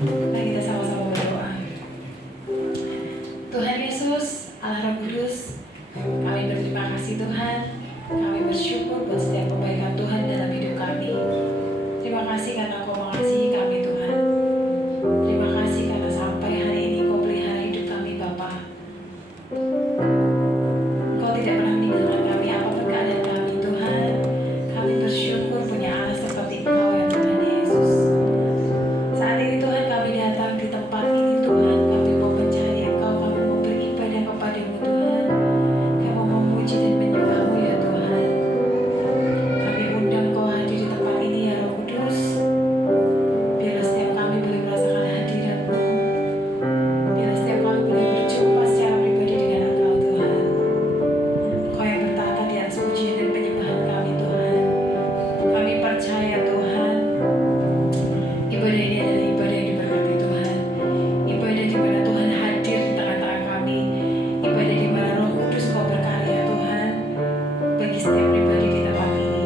Mari kita sama-sama berdoa. Tuhan Yesus, Allah Roh Kudus, kami berterima kasih Tuhan. Kami bersyukur buat setiap kebaikan Tuhan dalam hidup kami. Terima kasih karena Kau mengasihi kami Tuhan. Terima kasih karena sampai hari ini Kau pelihara hidup kami Bapa. Kau tidak pernah meninggalkan kami apapun keadaan kami Tuhan. Kami bersyukur punya Allah seperti Engkau ya Tuhan Yesus. Saat ini Tuhan kami datang di tempat ini Tuhan. Kami mau mencari Engkau, kami mau beribadah kepadamu Tuhan. Kami mau memuji dan menyembah-Mu ya Tuhan. Kami undang Kau hadir di tempat ini ya Roh Kudus. Biarlah setiap kami boleh merasakan hadirat-Mu. Biarlah setiap kami boleh berjumpa secara pribadi dengan Engkau Tuhan. Engkau yang bertata di atas pujian dan penyembahan kami Tuhan. Kami percaya Tuhan, ibadah ini adalah ibadah yang diberkati Tuhan. Ibadah di mana Tuhan hadir di tengah-tengah kami. Ibadah di mana Roh Kudus Kau berkarya Tuhan bagi setiap pribadi di tempat ini.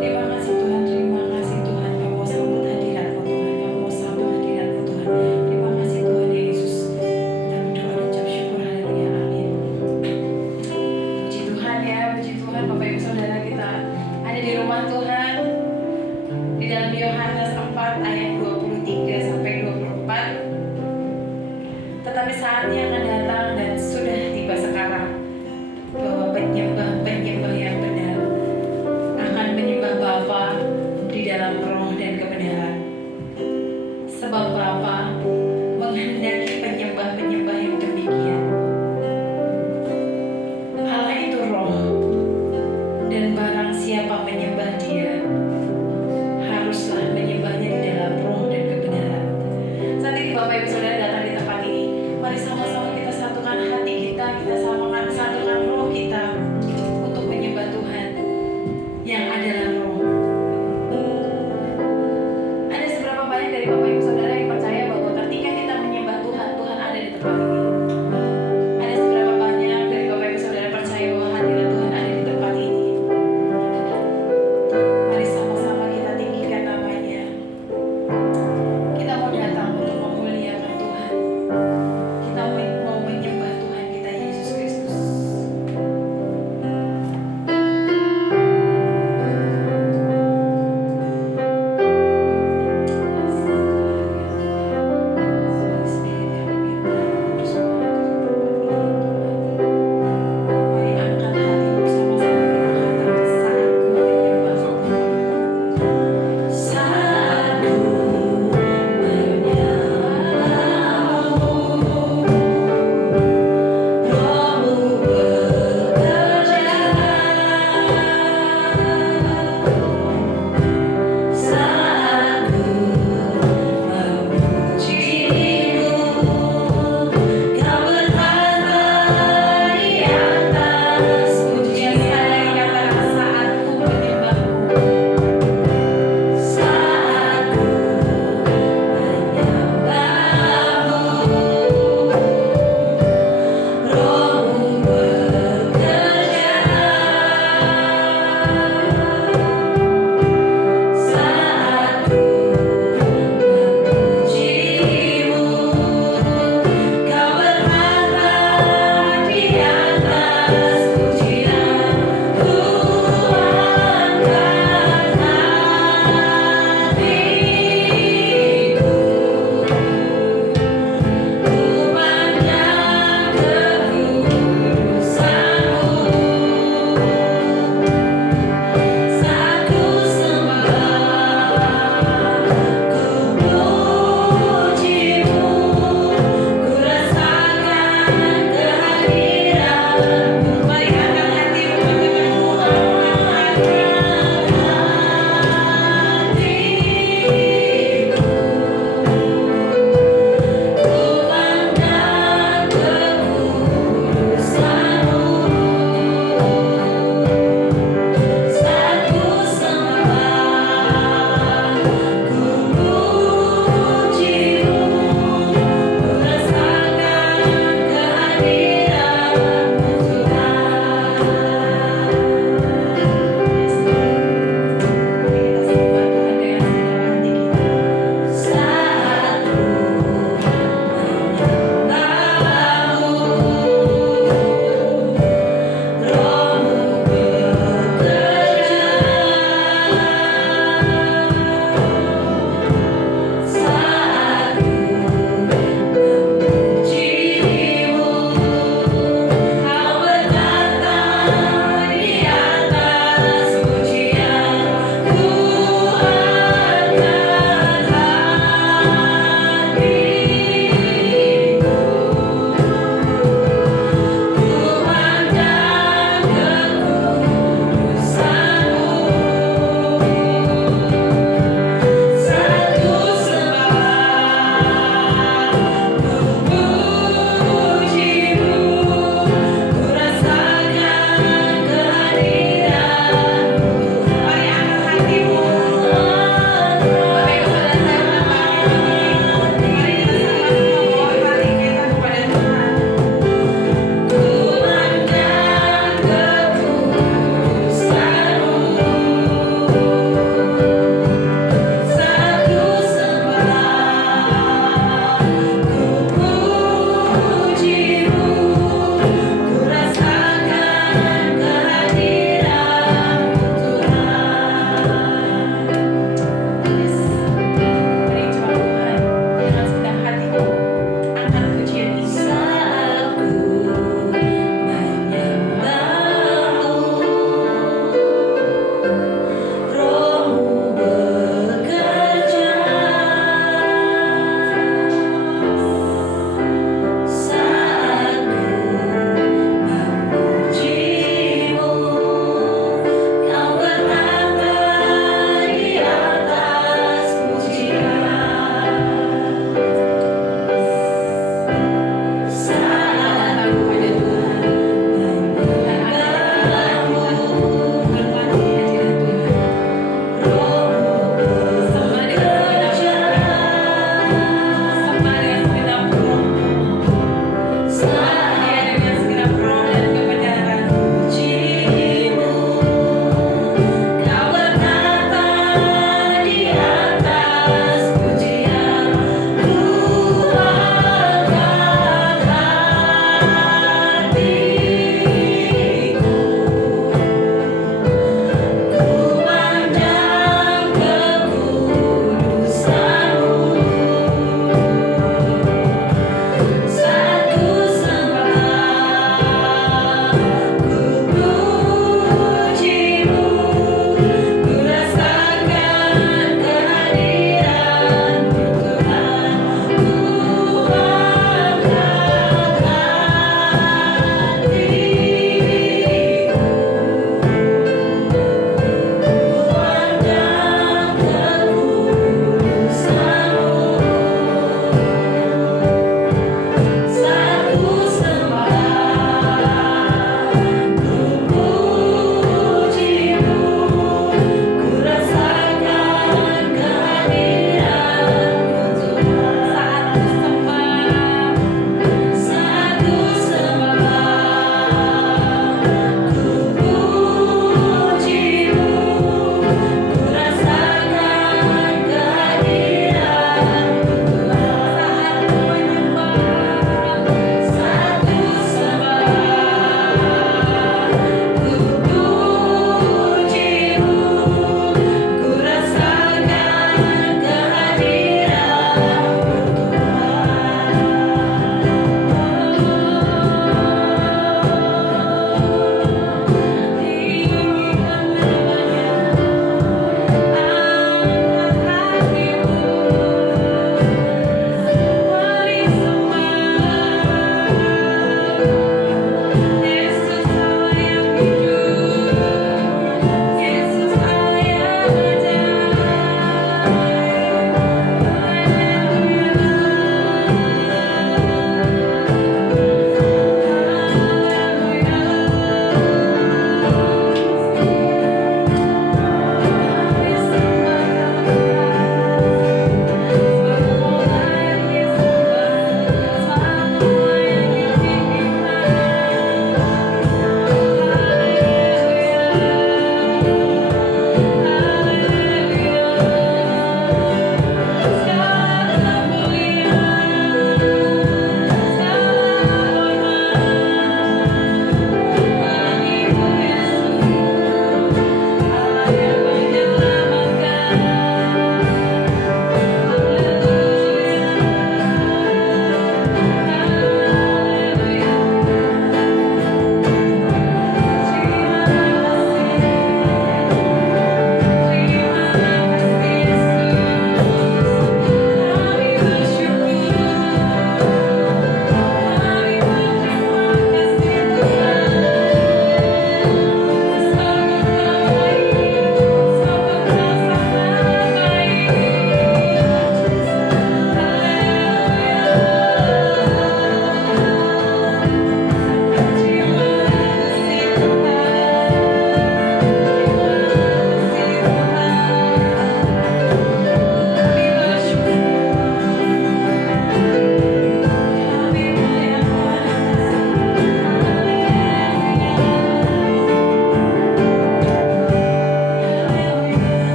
Terima kasih Tuhan, terima kasih Tuhan. Kami mau sambut hadirat-Mu Tuhan, kami mau sambut hadirat-Mu Tuhan. Terima kasih Tuhan Yesus. Kita berdoa dan ucap syukur, haleluya, amin. Puji Tuhan ya, puji Tuhan Bapak Ibu Saudara kita ada di rumah Tuhan. Di dalam Yohanes 4 ayat 23 sampai 24. Tetapi saatnya akan datang dan sudah tiba sekarang bahwa penyembah-penyembah yang benar akan menyembah Bapa di dalam roh dan kebenaran. Sebab Bapa menghendaki penyembah-penyembah yang demikian. Allah itu roh, dan barang siapa menyembah Dia haruslah menyembahnya di dalam roh dan kebenaran. Saat ini Bapak Ibu Saudara datang di tempat ini, mari sama-sama kita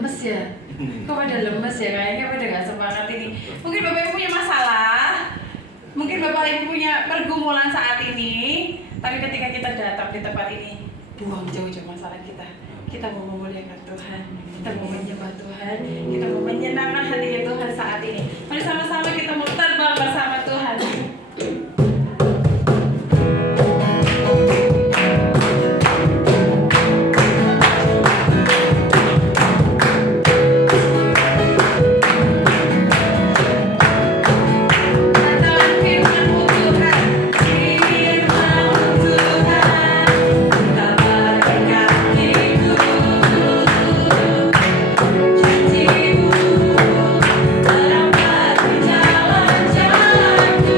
lemes ya? Kok pada lemes ya? Kayaknya pada gak semangat ini. Mungkin Bapak Ibu punya masalah, mungkin Bapak Ibu punya pergumulan saat ini, tapi ketika kita datang di tempat ini, buang jauh-jauh masalah kita. Kita mau memuliakan Tuhan, kita mau menyembah Tuhan, kita mau menyenangkan hatinya Tuhan saat ini. Mari sama-sama kita mau terbang bersama Tuhan. Janjimu merampas jalan-jalanku.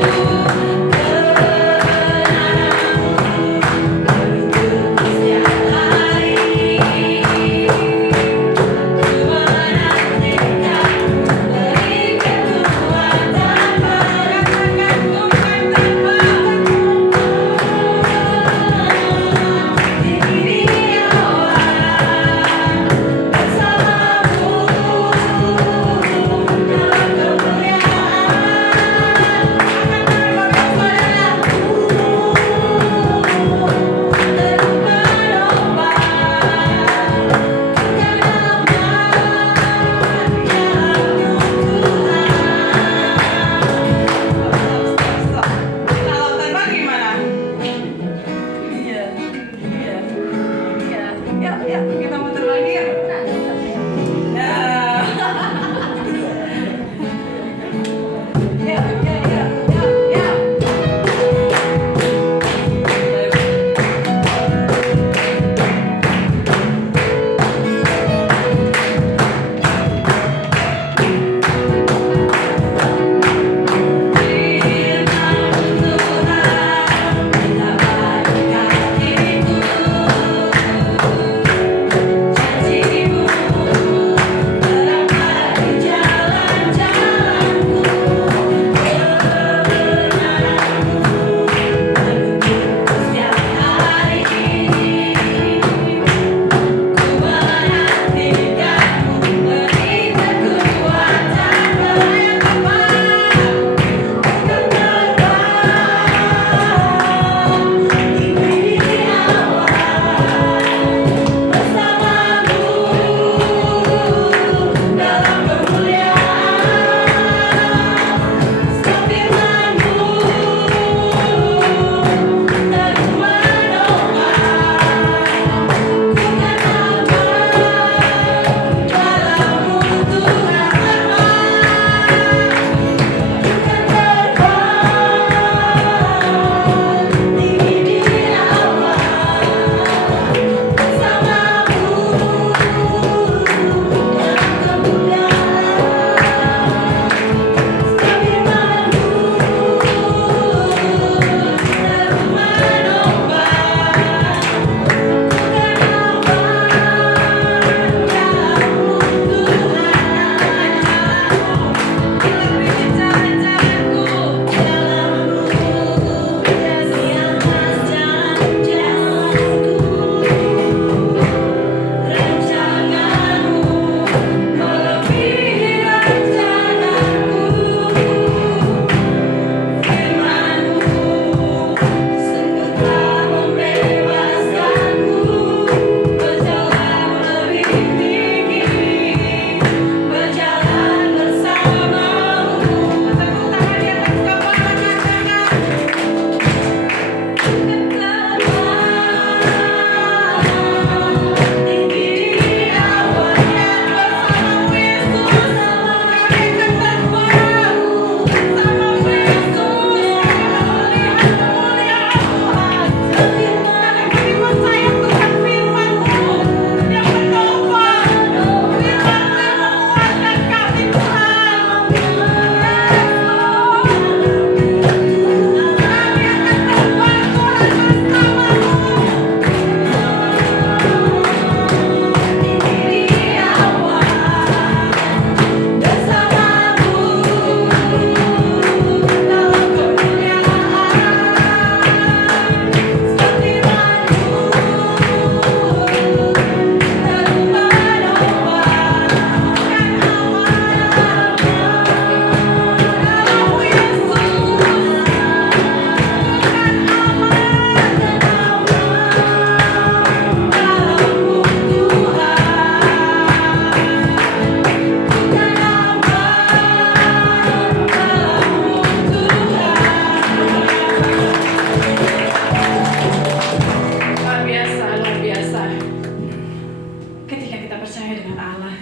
percaya dengan Allah,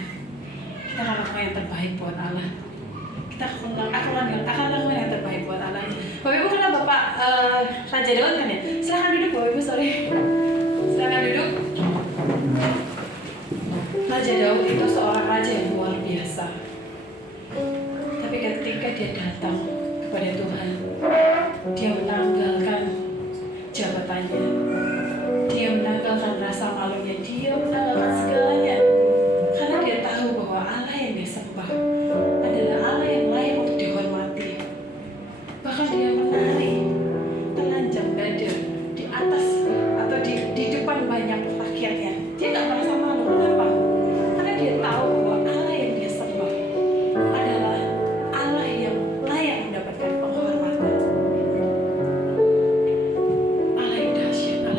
kita akan lakukan yang terbaik buat Allah. Kita akan lakukan yang terbaik buat Allah. Bapak Ibu kenal Bapak Raja Daud kan ya? Silahkan duduk Bapak Ibu, sorry. Silahkan duduk. Raja Daud itu seorang raja yang luar biasa. Tapi ketika dia datang kepada Tuhan, dia menanggalkan jabatannya, dia menanggalkan rasa malunya, dia menanggalkan segalanya, karena dia tahu bahwa Allah yang dia sembah adalah Allah yang layak untuk dihormati. Bahkan dia menari telanjang dada di atas atau di depan banyak rakyatnya. Dia nggak merasa malu. Kenapa? Karena dia tahu bahwa Allah yang dia sembah adalah Allah yang layak mendapatkan penghormatan. Allah yang dahsyat,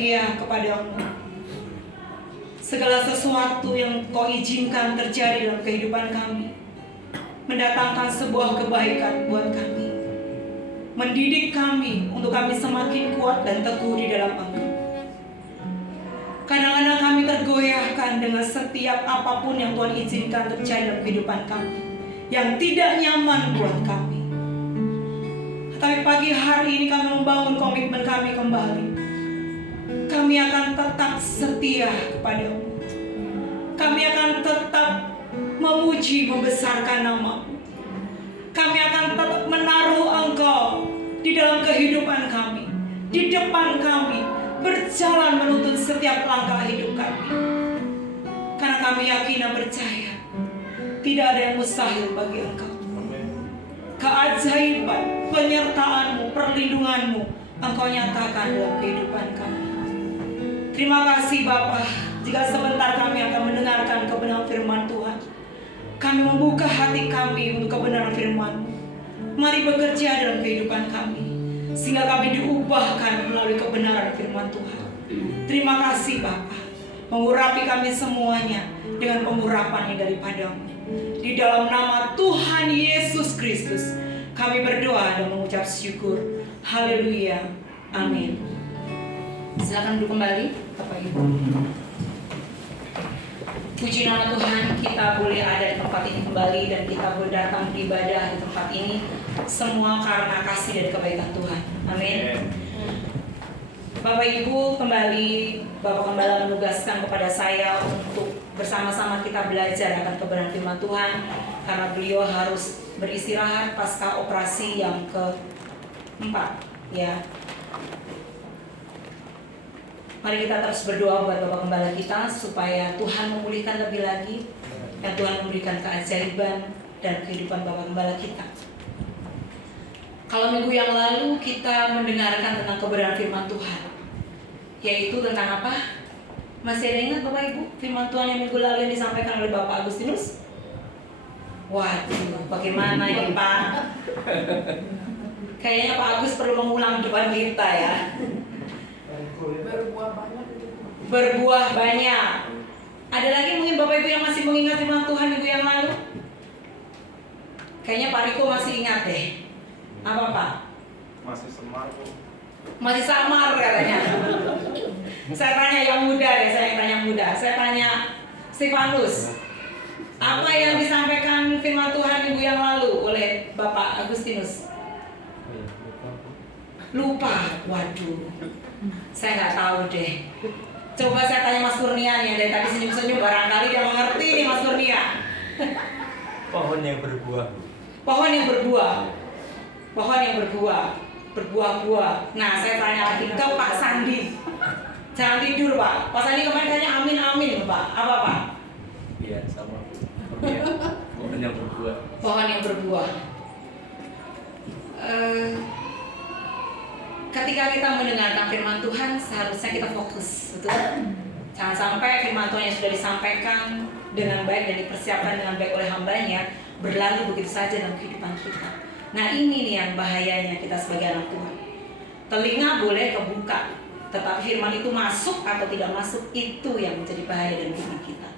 setia kepada-Mu. Segala sesuatu yang Kau izinkan terjadi dalam kehidupan kami mendatangkan sebuah kebaikan buat kami, mendidik kami untuk kami semakin kuat dan teguh di dalam Engkau. Kadang-kadang kami tergoyahkan dengan setiap apapun yang Tuhan izinkan terjadi dalam kehidupan kami yang tidak nyaman buat kami. Tapi pagi hari ini kami membangun komitmen kami kembali. Kami akan tetap setia kepada-Mu. Kami akan tetap memuji, membesarkan nama-Mu. Kami akan tetap menaruh Engkau di dalam kehidupan kami, di depan kami, berjalan menuntun setiap langkah hidup kami. Karena kami yakin dan percaya tidak ada yang mustahil bagi Engkau. Keajaiban, penyertaan-Mu, perlindungan-Mu Engkau nyatakan dalam kehidupan kami. Terima kasih Bapa, jika sebentar kami akan mendengarkan kebenaran firman Tuhan. Kami membuka hati kami untuk kebenaran firman-Mu. Mari bekerja dalam kehidupan kami, sehingga kami diubahkan melalui kebenaran firman Tuhan. Terima kasih Bapa, mengurapi kami semuanya dengan pengurapan yang daripada-Mu. Di dalam nama Tuhan Yesus Kristus kami berdoa dan mengucap syukur. Haleluya, amin. Silakan duduk kembali Bapak Ibu. Puji nama Tuhan, kita boleh ada di tempat ini kembali dan kita boleh datang beribadah di tempat ini, semua karena kasih dari kebaikan Tuhan. Amin. Bapak Ibu, kembali Bapak Gembala menugaskan kepada saya untuk bersama-sama kita belajar akan kebenaran firman Tuhan, karena beliau harus beristirahat pasca operasi yang keempat, ya. Mari kita terus berdoa buat Bapak Gembala kita supaya Tuhan memulihkan lebih lagi dan Tuhan memberikan keajaiban dan kehidupan Bapak Gembala kita. Kalau minggu yang lalu kita mendengarkan tentang kebenaran firman Tuhan, yaitu tentang apa? Masih ada ingat Bapak Ibu firman Tuhan yang minggu lalu yang disampaikan oleh Bapak Agustinus? Waduh, bagaimana ini Pak? Kayaknya Pak Agus perlu mengulang depan kita ya. Berbuah banyak. Ada lagi mungkin Bapak Ibu yang masih mengingat firman Tuhan minggu yang lalu? Kayaknya Pak Riko masih ingat deh. Apa Pak? Masih semar kok. Masih samar katanya. Saya tanya yang muda deh, saya tanya yang muda. Saya tanya Stefanus. Apa yang disampaikan firman Tuhan minggu yang lalu oleh Bapak Agustinus? Lupa. Waduh. Saya nggak tahu deh. Coba saya tanya Mas Kurnia nih, dari tadi senyum-senyum, barangkali dia mengerti nih Mas Kurnia. Pohon yang berbuah. Pohon yang berbuah. Pohon yang berbuah. Berbuah-buah. Nah, saya tanya lagi ke Pak Sandi. Jangan tidur Pak. Pak Sandi kemarin kayaknya amin-amin Pak. Apa Pak? Iya, sama. Iya. Pohon yang berbuah. Pohon yang berbuah. Ketika kita mendengarkan firman Tuhan, seharusnya kita fokus, betul? Jangan sampai firman Tuhan yang sudah disampaikan dengan baik dan dipersiapkan dengan baik oleh hambanya berlalu begitu saja dalam kehidupan kita. Nah ini nih yang bahayanya kita sebagai anak Tuhan. Telinga boleh kebuka, tetapi firman itu masuk atau tidak masuk, itu yang menjadi bahaya dalam kehidupan kita.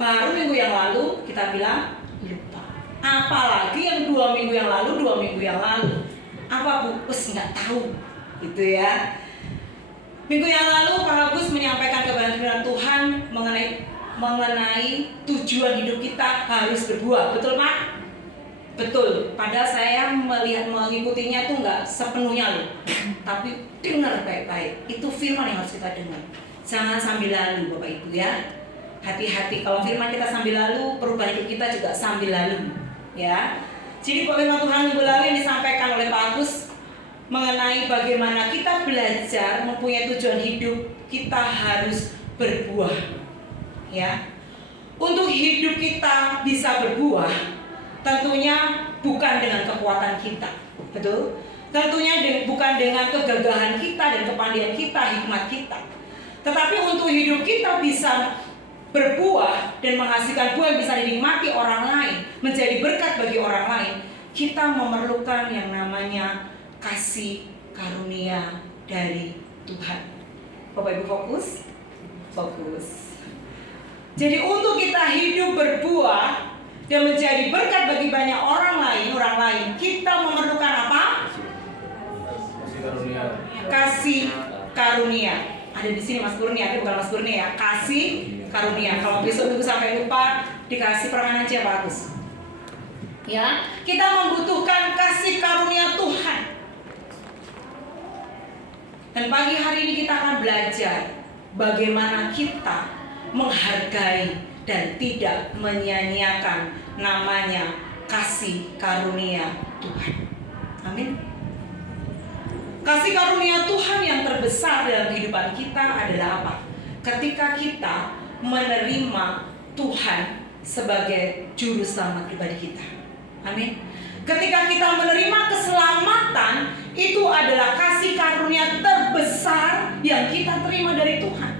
Baru minggu yang lalu kita bilang lupa. Apalagi yang 2 minggu yang lalu, 2 minggu yang lalu. Apa Bu? Nggak tahu, gitu ya. Minggu yang lalu Pak Agus menyampaikan kebenaran firman Tuhan mengenai tujuan hidup kita harus berbuah, betul Pak? Betul. Padahal saya mengikutinya tuh nggak sepenuhnya loh, tapi dengar baik-baik. Itu firman yang harus kita dengar. Jangan sambil lalu Bapak Ibu ya. Hati-hati kalau firman kita sambil lalu, perubahan hidup kita juga sambil lalu, ya. Jadi firman Tuhan minggu lalu yang disampaikan oleh Pak Agus mengenai bagaimana kita belajar mempunyai tujuan hidup, kita harus berbuah, ya. Untuk hidup kita bisa berbuah, tentunya bukan dengan kekuatan kita, betul? Tentunya bukan dengan kegagahan kita dan kepandaian kita, hikmat kita. Tetapi untuk hidup kita bisa berbuah dan menghasilkan buah yang bisa dinikmati orang lain, menjadi berkat bagi orang lain, kita memerlukan yang namanya kasih karunia dari Tuhan. Bapak Ibu fokus? Fokus. Jadi untuk kita hidup berbuah dan menjadi berkat bagi banyak orang lain, kita memerlukan apa? Kasih karunia. Kasih karunia. Ada di sini Mas Kurnia, tapi bukan Mas Kurnia ya. Kasih karunia. Kalau besok minggu sampai lupa, dikasih permen aja bagus. Ya, kita membutuhkan kasih karunia Tuhan. Dan pagi hari ini kita akan belajar bagaimana kita menghargai dan tidak menyia-nyiakan namanya kasih karunia Tuhan. Amin. Kasih karunia Tuhan yang terbesar dalam kehidupan kita adalah apa? Ketika kita menerima Tuhan sebagai juru selamat pribadi kita. Amin. Ketika kita menerima keselamatan, itu adalah kasih karunia terbesar yang kita terima dari Tuhan.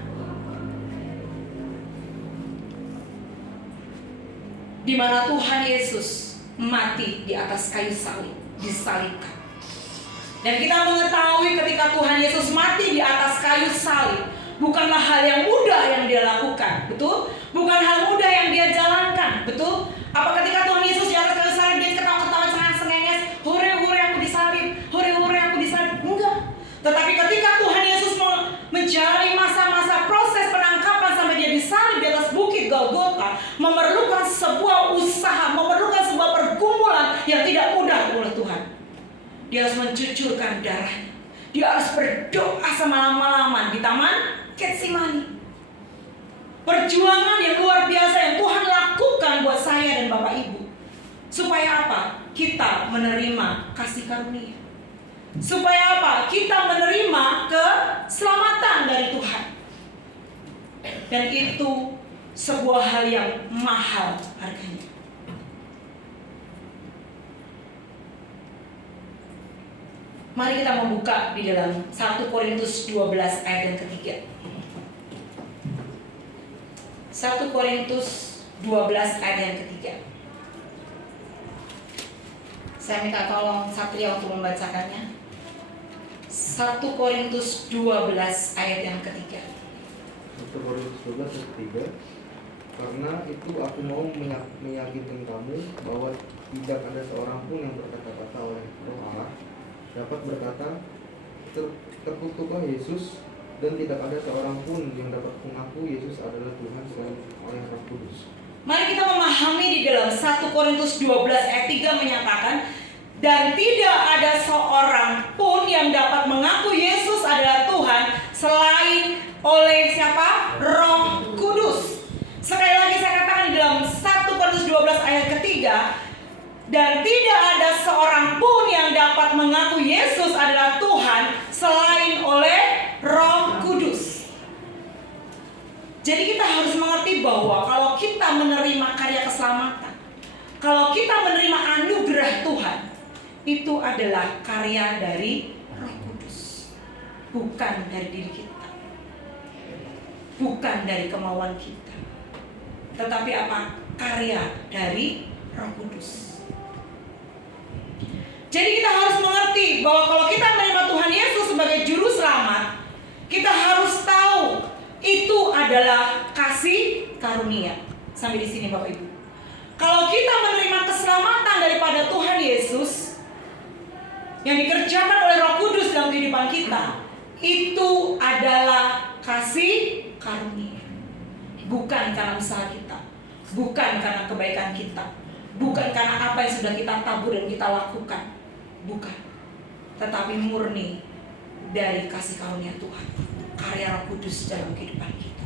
Di mana Tuhan Yesus mati di atas kayu salib, disalibkan. Dan kita mengetahui ketika Tuhan Yesus mati di atas kayu salib, bukanlah hal yang mudah yang dia lakukan, betul? Bukan hal mudah yang dia jalankan, betul? Apa ketika Tuhan Yesus di atas kayu salib dia ketawa-ketawa senang-senang, hore-hore aku disalib, hore-hore aku disalib? Enggak. Tetapi ketika Tuhan Yesus menjalani masa-masa proses penangkapan sampai dia disalib di atas bukit Golgota, memerlukan sebuah usaha, memerlukan sebuah pergumulan yang tidak mudah oleh Tuhan. Dia harus mencucurkan darahnya. Dia harus berdoa semalam-malaman di taman Getsemani. Perjuangan yang luar biasa yang Tuhan lakukan buat saya dan Bapak Ibu. Supaya apa? Kita menerima kasih karunia. Supaya apa? Kita menerima keselamatan dari Tuhan. Dan itu sebuah hal yang mahal harganya. Mari kita membuka di dalam 1 Korintus 12 ayat yang ketiga. 1 Korintus 12 ayat yang ketiga. Saya minta tolong Satria untuk membacakannya. 1 Korintus 12 ayat yang ketiga. 1 Korintus 12 ayat 3. Karena itu aku mau meyakinkan kamu bahwa tidak ada seorang pun yang berkata-kata oleh Roh Allah dapat berkata terkutuklah Yesus, dan tidak ada seorang pun yang dapat mengaku Yesus adalah Tuhan selain oleh Roh Kudus. Mari kita memahami di dalam 1 Korintus 12 ayat 3 menyatakan, dan tidak ada seorang pun yang dapat mengaku Yesus adalah Tuhan selain oleh siapa? Roh Kudus. Sekali lagi saya katakan di dalam 1 Korintus 12 ayat ketiga, dan tidak ada seorang pun yang dapat mengaku Yesus adalah Tuhan selain oleh Roh Kudus. Jadi kita harus mengerti bahwa kalau kita menerima karya keselamatan, kalau kita menerima anugerah Tuhan, itu adalah karya dari Roh Kudus, bukan dari diri kita, bukan dari kemauan kita, tetapi apa? Karya dari Roh Kudus. Jadi kita harus mengerti bahwa kalau kita menerima Tuhan Yesus sebagai juru selamat, kita harus tahu itu adalah kasih karunia. Sampai di sini Bapak Ibu. Kalau kita menerima keselamatan daripada Tuhan Yesus yang dikerjakan oleh Roh Kudus dalam kehidupan kita, itu adalah kasih karunia. Bukan karena usaha kita, bukan karena kebaikan kita, bukan karena apa yang sudah kita tabur dan kita lakukan. Bukan, tetapi murni dari kasih karunia Tuhan, karya Roh Kudus dalam kehidupan kita.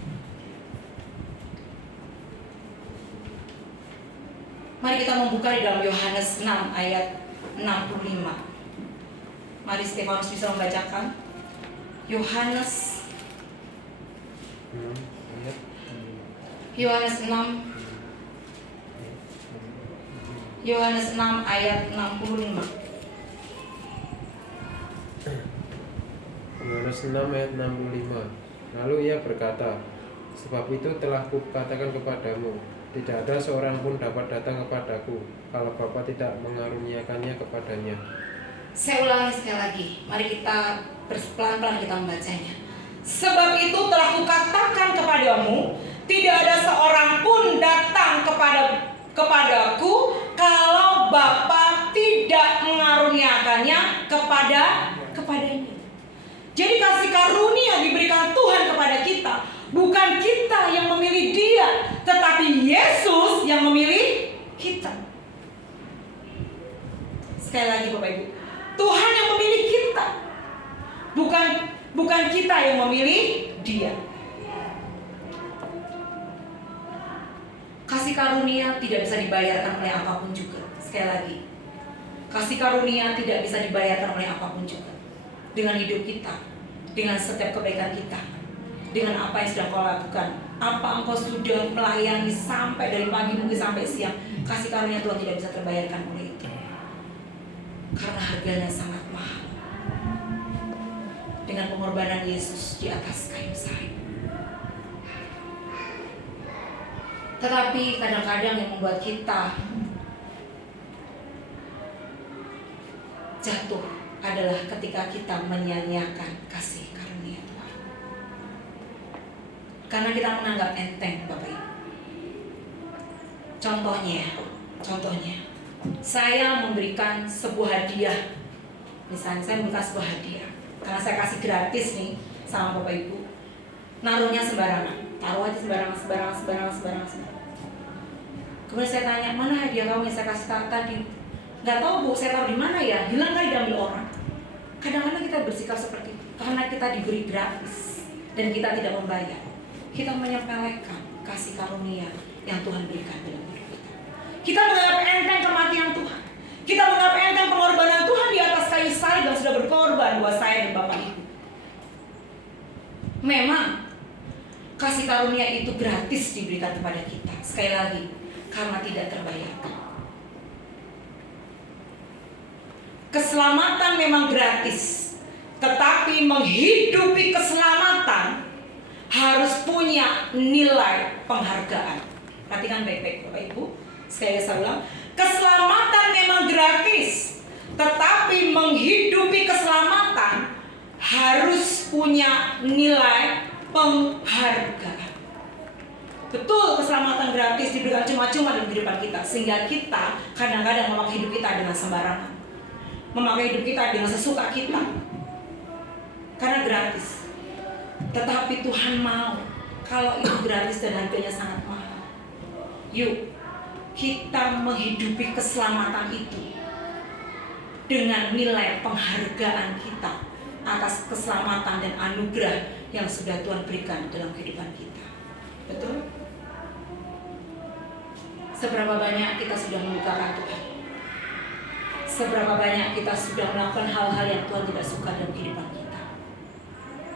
Mari kita membuka di dalam Yohanes 6 ayat 65. Mari Stefanus bisa membacakan Yohanes 6 ayat 65. Yohanes 6 ayat 65. Lalu ia berkata, sebab itu telah kukatakan kepadamu, tidak ada seorang pun dapat datang kepadaku kalau Bapa tidak mengaruniakannya kepadanya. Saya ulangi sekali lagi. Mari kita pelan-pelan kita membacanya. Sebab itu telah kukatakan kepadamu, tidak ada seorang pun datang kepadaku kalau Bapa tidak mengaruniakannya kepadanya. Jadi kasih karunia diberikan Tuhan kepada kita. Bukan kita yang memilih Dia, tetapi Yesus yang memilih kita. Sekali lagi Bapak Ibu, Tuhan yang memilih kita, bukan kita yang memilih Dia. Kasih karunia tidak bisa dibayarkan oleh apapun juga. Sekali lagi, kasih karunia tidak bisa dibayarkan oleh apapun juga. Dengan hidup kita, dengan setiap kebaikan kita, dengan apa yang sudah kau lakukan, apa engkau sudah melayani sampai dari pagi mungkin sampai siang, kasih karunia Tuhan tidak bisa terbayarkan oleh itu. Karena harganya sangat mahal. Dengan pengorbanan Yesus di atas kayu salib. Tetapi kadang-kadang yang membuat kita jatuh adalah ketika kita menyia-nyiakan kasih karunia Tuhan. Karena kita menganggap enteng, Bapak Ibu. Contohnya, saya memberikan sebuah hadiah. Misalnya saya memberikan sebuah hadiah, karena saya kasih gratis nih sama Bapak Ibu. Naruhnya sembarangan, taruh aja sembarangan. Kemudian saya tanya, mana hadiah kamu yang saya kasih tadi? Gak tahu Bu, saya taruh di mana ya? Hilang kali diambil orang. Kadang-kadang kita bersikap seperti itu karena kita diberi gratis dan kita tidak membayar. Kita menyepelekan kasih karunia yang Tuhan berikan dalam hidup kita. Kita menganggap enteng kematian Tuhan. Kita menganggap enteng pengorbanan Tuhan di atas kayu salib yang sudah berkorban buat saya dan Bapak Ibu. Memang kasih karunia itu gratis diberikan kepada kita. Sekali lagi, karena tidak terbayarkan. Keselamatan memang gratis, tetapi menghidupi keselamatan harus punya nilai penghargaan. Perhatikan baik-baik Bapak Ibu. Sekali lagi saya ulang, keselamatan memang gratis, tetapi menghidupi keselamatan harus punya nilai penghargaan. Betul, keselamatan gratis diberikan cuma-cuma dalam kehidupan kita, sehingga kita kadang-kadang memakai hidup kita dengan sembarangan, memakai hidup kita dengan sesuka kita, karena gratis. Tetapi Tuhan mau kalau itu gratis dan harganya sangat mahal. Yuk, kita menghidupi keselamatan itu dengan nilai penghargaan kita atas keselamatan dan anugerah yang sudah Tuhan berikan dalam kehidupan kita. Betul? Seberapa banyak kita sudah melukakan Tuhan? Seberapa banyak kita sudah melakukan hal-hal yang Tuhan tidak suka dalam kehidupan kita?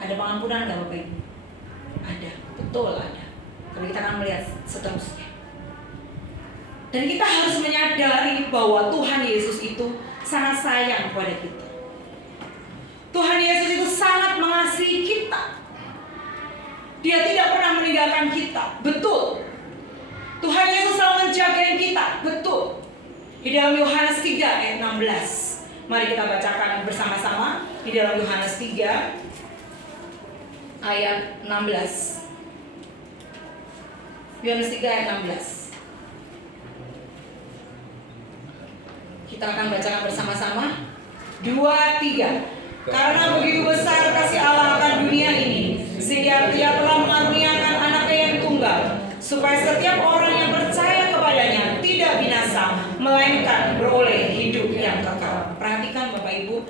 Ada pengampunan nggak Bapak Ibu? Ada, betul ada. Tapi kita akan melihat seterusnya. Dan kita harus menyadari bahwa Tuhan Yesus itu sangat sayang kepada kita. Tuhan Yesus itu sangat mengasihi kita. Dia tidak pernah meninggalkan kita, betul. Tuhan Yesus selalu menjaga kita, betul. Di dalam Yohanes 3 ayat 16. Mari kita bacakan bersama-sama di dalam Yohanes 3 ayat 16. Yohanes 3 ayat 16. Kita akan bacakan bersama-sama. 2, 3. Karena begitu besar kasih Allah akan dunia ini, sehingga Dia telah mengaruniakan Anaknya yang tunggal, supaya setiap orang yang percaya kepadanya tidak binasa, melainkan beroleh hidup yang kekal. Perhatikan Bapak Ibu,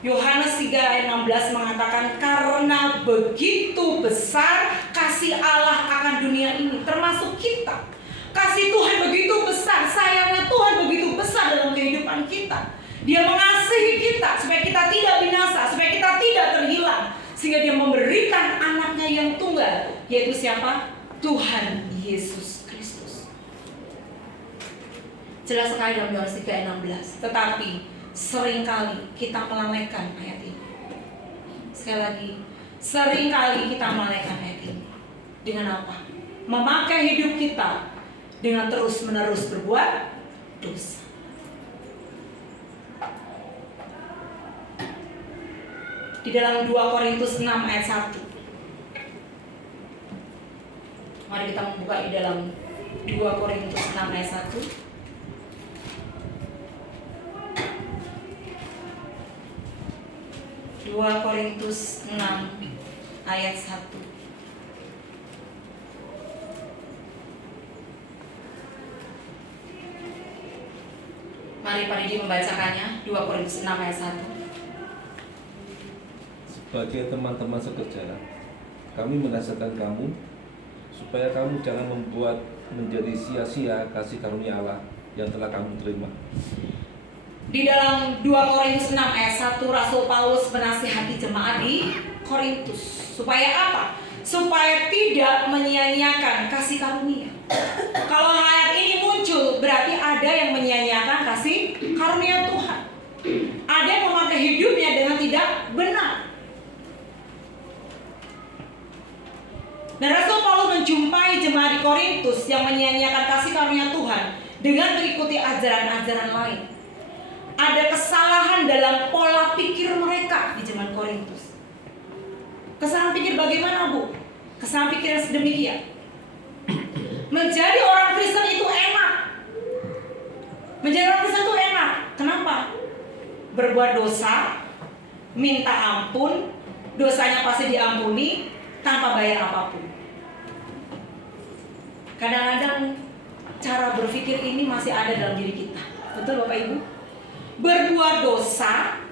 Yohanes 3 ayat 16 mengatakan karena begitu besar kasih Allah akan dunia ini, termasuk kita. Kasih Tuhan begitu besar, sayangnya Tuhan begitu besar dalam kehidupan kita. Dia mengasihi kita supaya kita tidak binasa, supaya kita tidak terhilang, sehingga Dia memberikan Anaknya yang tunggal, yaitu siapa? Tuhan Yesus Kristus. Jelas sekali dalam Yohanes 3 ayat 16. Tetapi seringkali kita melalaikan ayat ini. Sekali lagi, seringkali kita melalaikan ayat ini. Dengan apa? Memakai hidup kita dengan terus-menerus berbuat dosa. Di dalam 2 Korintus 6 ayat 1. Mari kita membuka di dalam 2 Korintus 6 ayat 1. 2 Korintus 6 ayat 1. Mari Pak Didi membacakannya. 2 Korintus 6 ayat 1. Sebagai teman-teman sekerja, kami menasihatkan kamu supaya kamu jangan membuat menjadi sia-sia kasih karunia Allah yang telah kamu terima. Di dalam 2 Korintus 6 ayat 1, Rasul Paulus menasihati jemaat di Korintus. Supaya apa? Supaya tidak menyia-nyiakan kasih karunia. Kalau ayat ini muncul, berarti ada yang menyia-nyiakan kasih karunia Tuhan. Ada yang memakai hidupnya dengan tidak benar. Dan Rasul Paulus menjumpai jemaat di Korintus yang menyia-nyiakan kasih karunia Tuhan dengan mengikuti ajaran-ajaran lain. Ada kesalahan dalam pola pikir mereka di jemaat Korintus. Kesalahan pikir bagaimana, Bu? Kesalahan pikir yang sedemikian. Menjadi orang Kristen itu enak. Menjadi orang Kristen itu enak. Kenapa? Berbuat dosa, minta ampun, dosanya pasti diampuni tanpa bayar apapun. Kadang-kadang cara berpikir ini masih ada dalam diri kita. Betul Bapak Ibu? Berbuat dosa,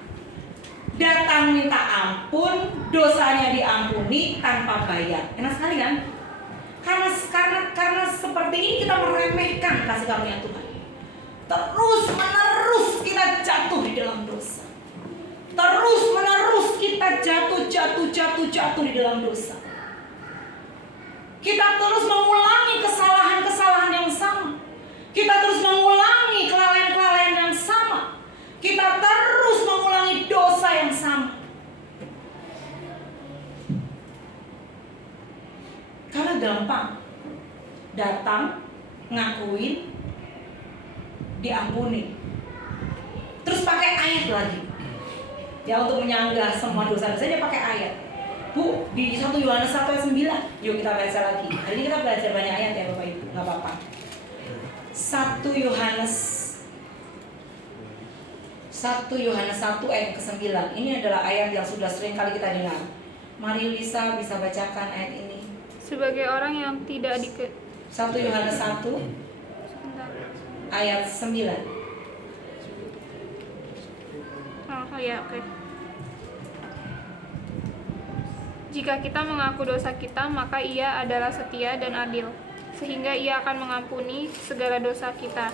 datang minta ampun, dosanya diampuni tanpa bayar. Enak sekali kan? Karena seperti ini kita meremehkan kasih karunia Tuhan. Terus menerus kita jatuh di dalam dosa. Terus menerus kita jatuh di dalam dosa. Kita terus mengulangi kesalahan-kesalahan yang sama. Kita terus mengulangi kelalaian-kelalaian yang sama. Kita terus mengulangi dosa yang sama. Karena gampang. Datang, ngakuin, diampuni. Terus pakai ayat lagi. Ya, untuk menyanggah semua dosa-dosa dia pakai ayat. Bu, di 1 Yohanes 1 ayat 9. Yuk kita baca lagi. Hari ini kita belajar banyak ayat ya Bapak Ibu, nggak apa-apa. 1 Yohanes 1 ayat ke-9. Ini adalah ayat yang sudah sering kali kita dengar. Mari Lisa bisa bacakan ayat ini. Sebagai orang yang tidak 1 Yohanes 1 ayat 9. Oh ya, oke. Jika kita mengaku dosa kita, maka Ia adalah setia dan adil, sehingga Ia akan mengampuni segala dosa kita,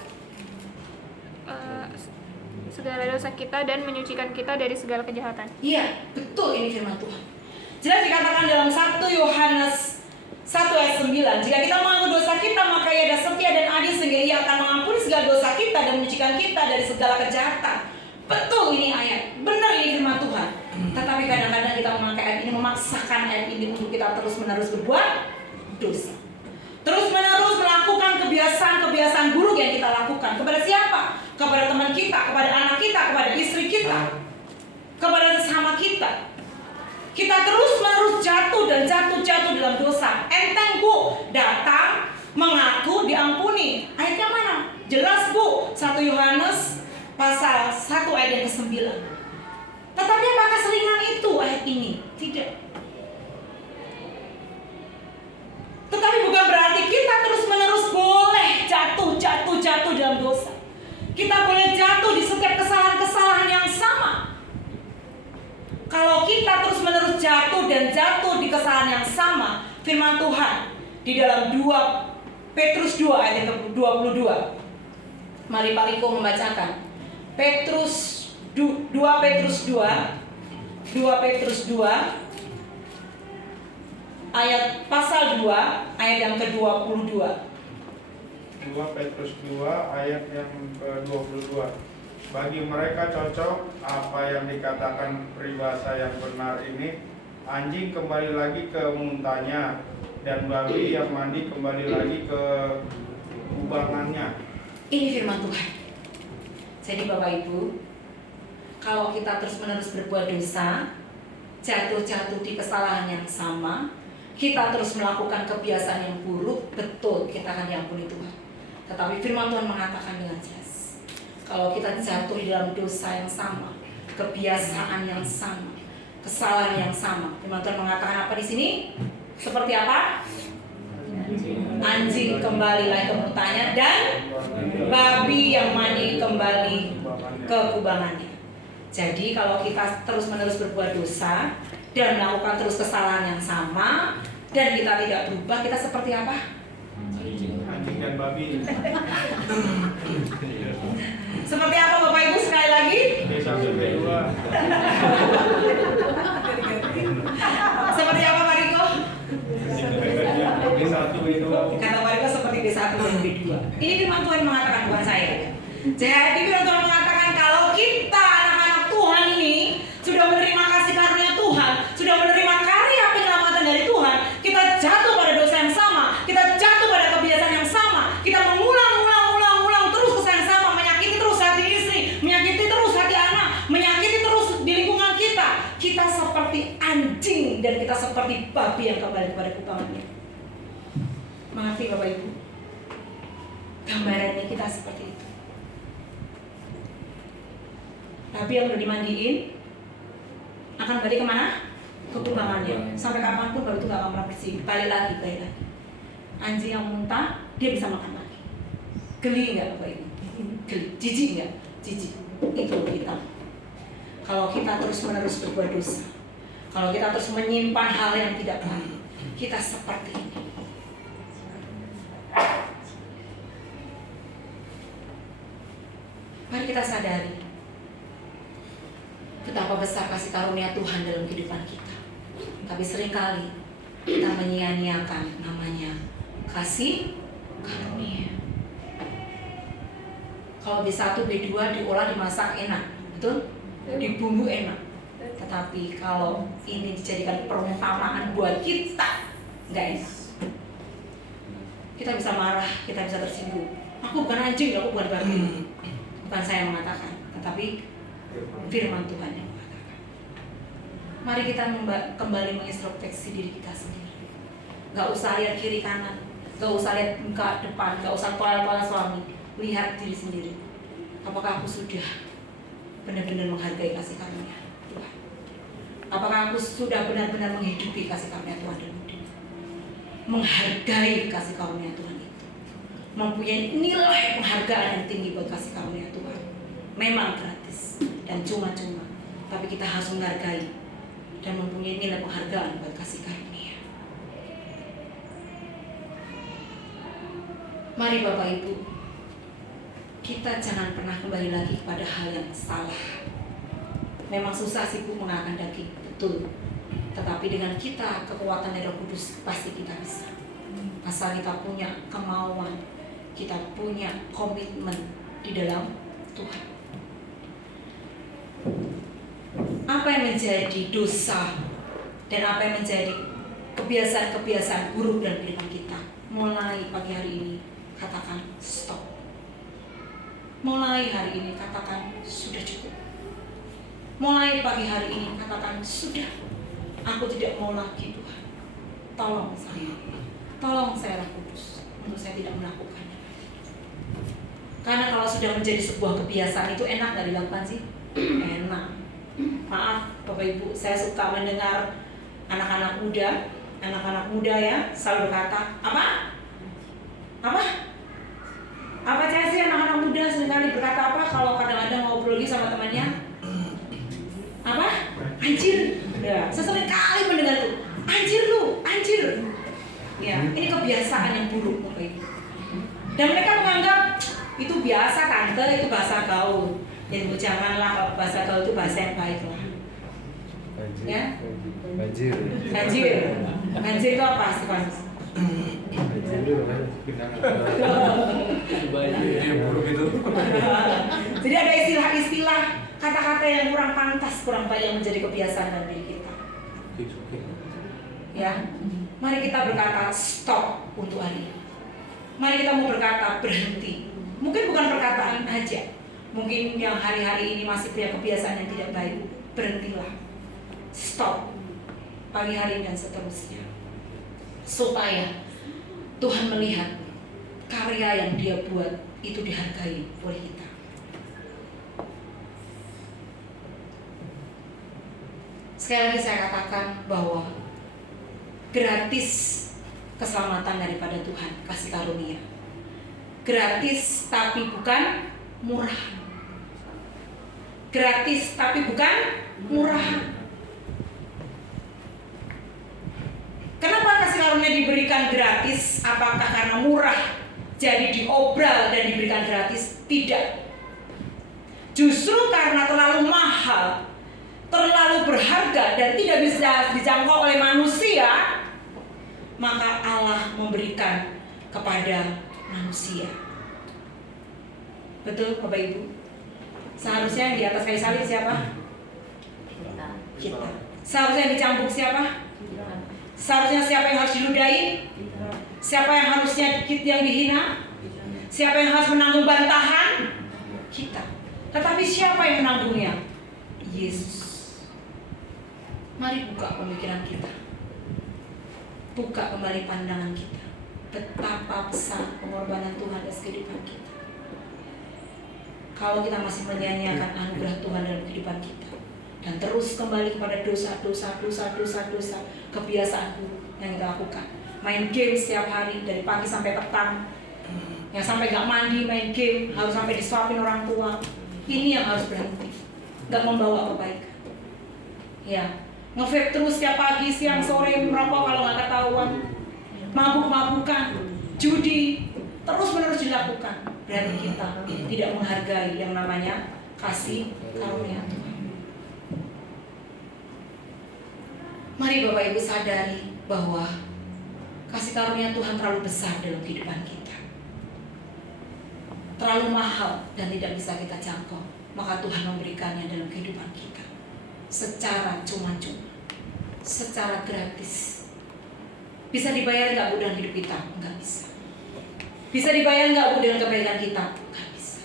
dan menyucikan kita dari segala kejahatan. Iya, betul ini firman Tuhan. Jelas dikatakan dalam 1 Yohanes 1 ayat 9, jika kita mengaku dosa kita, maka Ia adalah setia dan adil, sehingga Ia akan mengampuni segala dosa kita dan menyucikan kita dari segala kejahatan. Betul ini ayat, benar ini firman Tuhan. Tetapi kadang-kadang kita memakai ayat ini, memaksakan ayat ini untuk kita terus-menerus berbuat dosa. Terus-menerus melakukan kebiasaan-kebiasaan buruk yang kita lakukan. Kepada siapa? Kepada teman kita, kepada anak kita, kepada istri kita, kepada sesama kita. Kita terus-menerus jatuh dalam dosa. Enteng Bu, datang, mengaku, diampuni. Ayatnya mana? Jelas Bu, 1 Yohanes pasal 1 ayat yang ke-9. Tetapi apakah selingan itu ayat ini? Tidak. Tetapi bukan berarti kita terus-menerus boleh jatuh dalam dosa. Kita boleh jatuh di setiap kesalahan-kesalahan yang sama. Kalau kita terus-menerus jatuh di kesalahan yang sama, firman Tuhan di dalam 2 Petrus 2 ayat yang ke-22. Mari Pak Riko membacakan. 2 Petrus 2 ayat pasal 2 ayat yang ke-22. 2 Petrus 2 ayat yang ke-22. Bagi mereka cocok apa yang dikatakan peribahasa yang benar ini, anjing kembali lagi ke muntahnya dan babi yang mandi kembali lagi ke kubangannya. Ini firman Tuhan. Jadi Bapak Ibu, kalau kita terus-menerus berbuat dosa, jatuh di kesalahan yang sama, kita terus melakukan kebiasaan yang buruk, betul kita akan diampuni Tuhan. Tetapi firman Tuhan mengatakan dengan jelas, kalau kita jatuh di dalam dosa yang sama, kebiasaan yang sama, kesalahan yang sama, firman Tuhan mengatakan apa di sini? Seperti apa? Anjing kembali lagi ke mutanya dan babi yang mandi kembali ke kubangannya. Jadi kalau kita terus-menerus berbuat dosa dan melakukan terus kesalahan yang sama dan kita tidak berubah, kita seperti apa? Anjing dan babi. Seperti apa Bapak Ibu sekali lagi? B1 B2. Seperti apa Pak Riko? B1 B2. Kata Pak Riko seperti B1 dan B2. Ini firman Tuhan mengatakan, bukan saya. Jadi firman Tuhan mengatakan kalau kita anak-anak Tuhan ini sudah menerima kasih karunia Tuhan, sudah menerima karya penyelamatan dari Tuhan, kita jatuh pada dosa yang sama, kita jatuh pada kebiasaan yang sama, kita mengulang terus dosa yang sama, menyakiti terus hati istri, menyakiti terus hati anak, menyakiti terus di lingkungan kita. Kita seperti anjing dan kita seperti babi yang kembali kepada kubangannya. Mengerti Bapak Ibu? Gambarannya kita seperti itu. Babi yang udah dimandiin akan balik kemana? Ke kubangannya. Sampai kapanpun babi itu gak akan pernah bersih. Balik lagi. Anjing yang muntah dia bisa makan lagi. Geli nggak Bapak Ibu? Geli. Jijik nggak? Jijik. Itu kita. Kalau kita terus-menerus berbuat dosa, kalau kita terus menyimpan hal yang tidak baik, kita seperti ini. Mari kita sadari betapa besar kasih karunia Tuhan dalam kehidupan kita. Tapi seringkali kita menyia-nyiakan namanya kasih karunia. Kalau B1, B2 diolah, dimasak enak, betul? Dibumbu enak. Tetapi kalau ini dijadikan perumpamaan buat kita, enggak enak. Kita bisa marah, kita bisa tersinggung. Aku bukan anjing, aku bukan babi. Bukan saya yang mengatakan, tetapi firman Tuhan yang mengatakan. Mari kita kembali mengintrospeksi diri kita sendiri. Gak usah lihat kiri kanan, gak usah lihat muka depan, gak usah pola-pola suami. Lihat diri sendiri. Apakah aku sudah benar-benar menghargai kasih karunia Tuhan? Apakah aku sudah benar-benar menghidupi kasih karunia Tuhan dalam hidup? Menghargai kasih karunia Tuhan itu, mempunyai nilai penghargaan yang tinggi buat kasih karunia Tuhan. Memang gratis dan cuma-cuma, tapi kita harus menghargai dan mempunyai nilai penghargaan buat kasih karunia. Mari Bapak Ibu, kita jangan pernah kembali lagi kepada hal yang salah. Memang susah sih Bu mengalahkan daging, betul. Tetapi dengan kita kekuatan dari Roh Kudus pasti kita bisa. Asal kita punya kemauan, kita punya komitmen di dalam Tuhan. Apa yang menjadi dosa dan apa yang menjadi kebiasaan-kebiasaan buruk dalam kehidupan kita? Mulai pagi hari ini katakan stop. Mulai hari ini katakan sudah cukup. Mulai pagi hari ini katakan sudah. Aku tidak mau lagi Tuhan. Tolong saya Roh Kudus untuk saya tidak melakukannya. Karena kalau sudah menjadi sebuah kebiasaan itu enak gak dilakukan sih? Enak. Maaf Bapak Ibu, saya suka mendengar anak-anak muda ya selalu berkata apa saya sih anak-anak muda seringkali berkata apa kalau kadang-kadang ngobrol lagi sama temannya? Apa? Anjir. Ya, saya sering kali mendengar itu. Anjir. Ya, ini kebiasaan yang buruk Bapak Ibu. Dan mereka menganggap itu biasa tante, itu bahasa gaul. Jadi janganlah bahasa gaul itu bahasa yang baik lah. Ya? Anjir itu apa sih Pak? Jadi ada istilah-istilah kata-kata yang kurang pantas, kurang baik yang menjadi kebiasaan dalam diri kita. Ya, mari kita berkata stop untuk hari ini. Mari kita mau berkata berhenti. Mungkin bukan perkataan aja. Mungkin yang hari-hari ini masih punya kebiasaan yang tidak baik, berhentilah. Stop. Pagi hari dan seterusnya. supaya Tuhan melihat karya yang Dia buat itu dihargai oleh kita. Sekali lagi saya katakan bahwa gratis keselamatan daripada Tuhan, kasih karunia. Gratis tapi bukan murah. Gratis tapi bukan murah. Kenapa kasih karunia diberikan gratis? Apakah karena murah jadi diobral dan diberikan gratis? Tidak. Justru karena terlalu mahal, terlalu berharga dan tidak bisa dijangkau oleh manusia, maka Allah memberikan kepada manusia. Betul Bapak Ibu? Seharusnya yang di atas kayu salib siapa? Kita. Seharusnya yang dicambuk siapa? Seharusnya siapa yang harus diludahi? Siapa yang harusnya yang dihina? Siapa yang harus menanggung bantahan? Kita. Tetapi siapa yang menanggungnya? Yesus. Mari buka pemikiran kita. Buka kembali pandangan kita. Betapa besar pengorbanan Tuhan atas kehidupan kita. Kalau kita masih menyanyiakan anugerah Tuhan dalam kehidupan kita dan terus kembali kepada dosa kebiasaan buruk yang kita lakukan, main game setiap hari dari pagi sampai petang, yang sampai gak mandi main game, harus sampai disuapin orang tua, ini yang harus berhenti, gak membawa kebaikan. Ya, nge-vape terus setiap pagi, siang, sore, merokok kalau gak ketahuan, mabuk-mabukan, judi, terus-menerus dilakukan. Berarti kita tidak menghargai yang namanya kasih karunia Tuhan. Mari Bapak Ibu sadari bahwa kasih karunia Tuhan terlalu besar dalam kehidupan kita. Terlalu mahal dan tidak bisa kita jangkau. Maka Tuhan memberikannya dalam kehidupan kita. Secara cuma-cuma. Secara gratis. Bisa dibayar nggak Bu dalam hidup kita? Nggak bisa. Bisa dibayar nggak Bu dengan kebaikan kita? Nggak bisa.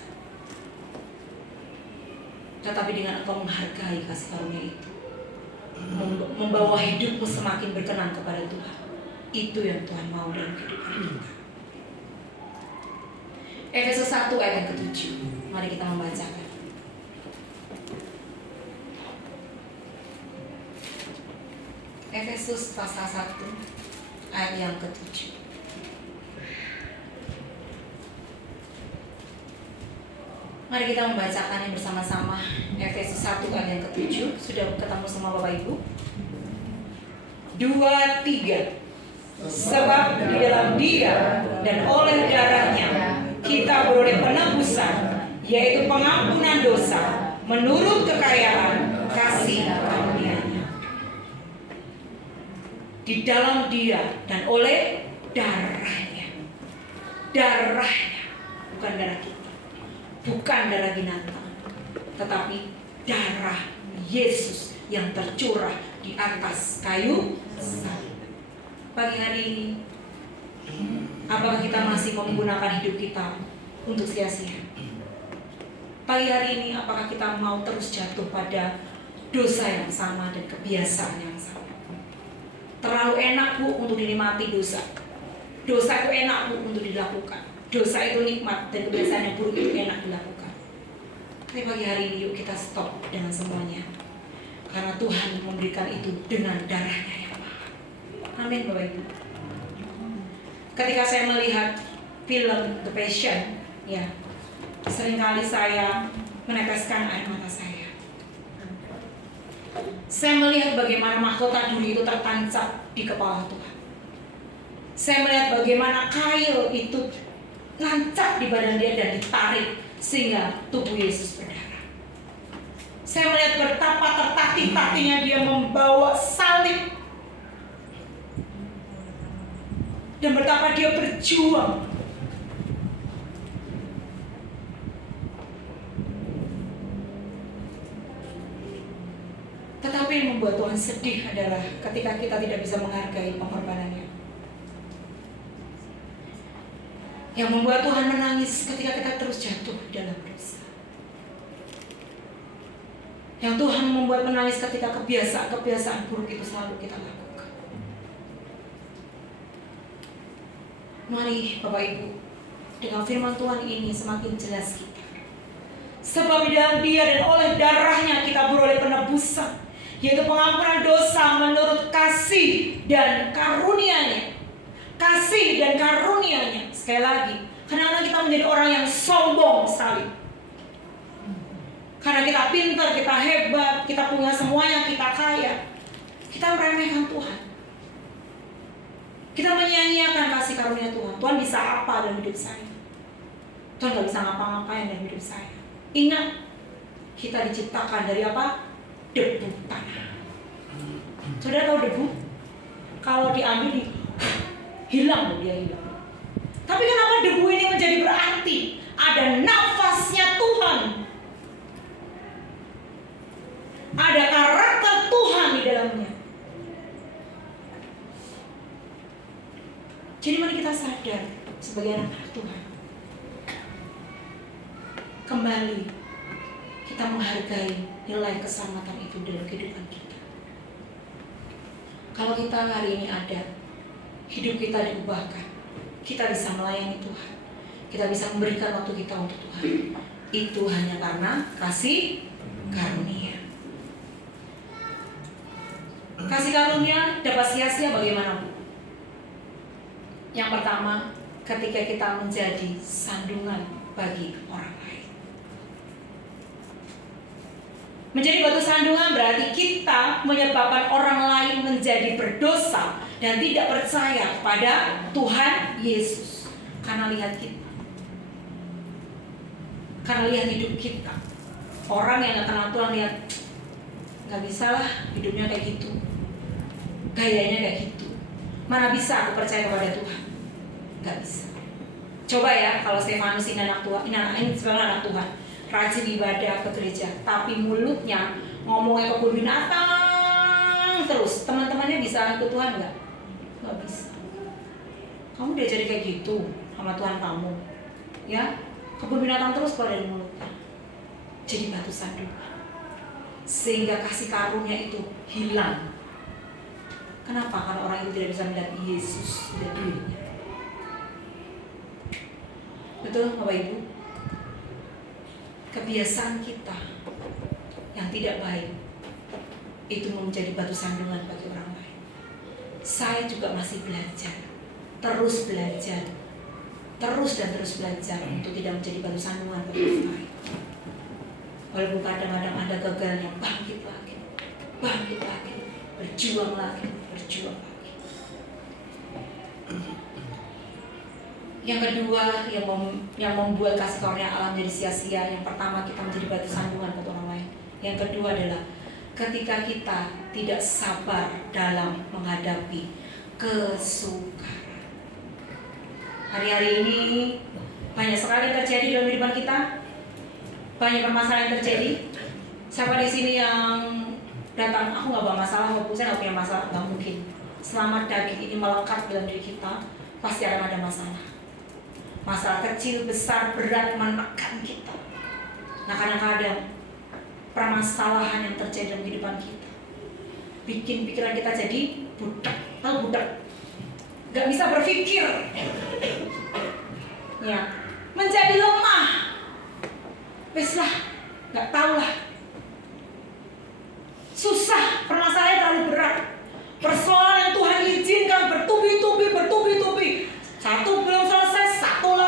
Tetapi dengan engkau menghargai kasih karunia itu, membawa hidupmu semakin berkenan kepada Tuhan, itu yang Tuhan mau dalam kehidupan kita. Efesus 1 ayat yang ke-7. Mari kita membacakan. Efesus pasal 1 ayat yang ke-7. Mari kita membacakannya bersama-sama. Efesus 1 ayat yang ke-7. Sudah ketemu semua Bapak Ibu? 2, 3. Sebab di dalam Dia dan oleh darahnya kita beroleh penebusan, yaitu pengampunan dosa menurut kekayaan kasih karunia-Nya. Di dalam Dia dan oleh darahnya. Darahnya, bukan darah kita, bukan darah binatang, tetapi darah Yesus yang tercurah di atas kayu salib. Pagi hari ini, apakah kita masih menggunakan hidup kita untuk sia-sia? Pagi hari ini, apakah kita mau terus jatuh pada dosa yang sama dan kebiasaan yang sama? Terlalu enak Bu untuk dinikmati dosa. Dosa itu enak Bu untuk dilakukan. Dosa itu nikmat dan kebiasaan yang buruk itu enak dilakukan. Tapi pagi hari ini yuk kita stop dengan semuanya. Karena Tuhan memberikan itu dengan darahnya yang mahal. Amin Bapak Ibu. Ketika saya melihat film The Passion, ya, seringkali saya meneteskan air mata saya. Saya melihat bagaimana mahkota duri itu tertancap di kepala Tuhan. Saya melihat bagaimana kail itu nancap di badan dia dan ditarik sehingga tubuh Yesus berdarah. Saya melihat betapa tertatih-tatihnya dia membawa salib dan betapa dia berjuang. Tetapi yang membuat Tuhan sedih adalah ketika kita tidak bisa menghargai pengorbanannya. Yang membuat Tuhan menangis ketika kita terus jatuh dalam dosa. Yang Tuhan membuat menangis ketika kebiasaan buruk itu selalu kita lakukan. Mari Bapak Ibu, dengan firman Tuhan ini semakin jelas kita. Sebab di dalam Dia dan oleh darahnya kita beroleh penebusan, yaitu pengampunan dosa menurut kasih dan karunia-Nya. Kasih dan karunia-Nya. Sekali lagi, kadang-kadang kita menjadi orang yang sombong sekali. Karena kita pintar, kita hebat, kita punya semuanya, kita kaya, kita meremehkan Tuhan. Kita menyia-nyiakan kasih karunia Tuhan. Tuhan bisa apa dalam hidup saya? Tuhan gak bisa ngapa-ngapain dalam hidup saya. Ingat, kita diciptakan dari apa? Debu tanah. Saudara tahu debu? Kalau diambil, hilang, dia hilang. Tapi kenapa debu ini menjadi berarti? Ada nafasnya Tuhan. Ada karakter Tuhan di dalamnya. Jadi mari kita sadar sebagai anak-anak Tuhan. Kembali kita menghargai nilai keselamatan itu dalam kehidupan kita. Kalau kita hari ini ada, hidup kita diubahkan, kita bisa melayani Tuhan, kita bisa memberikan waktu kita untuk Tuhan. Itu hanya karena kasih karunia. Kasih karunia dapat sia-sia bagaimana, Bu? Yang pertama, ketika kita menjadi sandungan bagi orang lain. Menjadi batu sandungan berarti kita menyebabkan orang lain menjadi berdosa dan tidak percaya kepada Tuhan Yesus. Karena lihat kita, karena lihat hidup kita. Orang yang gak kenal Tuhan lihat, gak bisa lah hidupnya kayak gitu, gayanya kayak gitu. Mana bisa aku percaya kepada Tuhan? Gak bisa. Coba ya, kalau Stefanus ini anak Tuhan, ini sebenarnya anak Tuhan, rajin ibadah ke gereja, tapi mulutnya ngomongnya kebun binatang terus. Teman-temannya bisa ikut Tuhan nggak? Nggak bisa. Kamu diajari kayak gitu sama Tuhan kamu, ya? Kebun binatang terus keluar dari mulutnya. Jadi batu sandungan, sehingga kasih karunia itu hilang. Kenapa? Karena orang itu tidak bisa melihat Yesus dari dirinya. Betul, Bapak Ibu? Kebiasaan kita yang tidak baik itu menjadi batu sandungan bagi orang lain. Saya juga masih belajar, terus belajar, terus dan terus belajar untuk tidak menjadi batu sandungan bagi orang lain. Walaupun kadang-kadang ada gagalnya, bangkit lagi, berjuang lagi. Yang kedua yang membuat kasih karunia Allah menjadi sia-sia, yang pertama kita menjadi batu sandungan buat orang lain. Yang kedua adalah ketika kita tidak sabar dalam menghadapi kesukaran. Hari-hari ini banyak sekali terjadi dalam kehidupan kita, banyak permasalahan yang terjadi. Siapa di sini yang datang, aku nggak bawa masalah, aku saya nggak punya masalah? Nggak mungkin. Selama daging ini melekat dalam diri kita, pasti akan ada masalah. Masalah kecil, besar, berat menekan kita. Nah, kadang-kadang permasalahan yang terjadi dalam kehidupan kita bikin pikiran kita jadi budak. Tahu budak? Gak bisa berpikir, ya, menjadi lemah. Wes lah, gak tahu lah. Susah, permasalahan terlalu berat. Persoalan yang Tuhan izinkan bertubi-tubi. Satu belum selesai, satu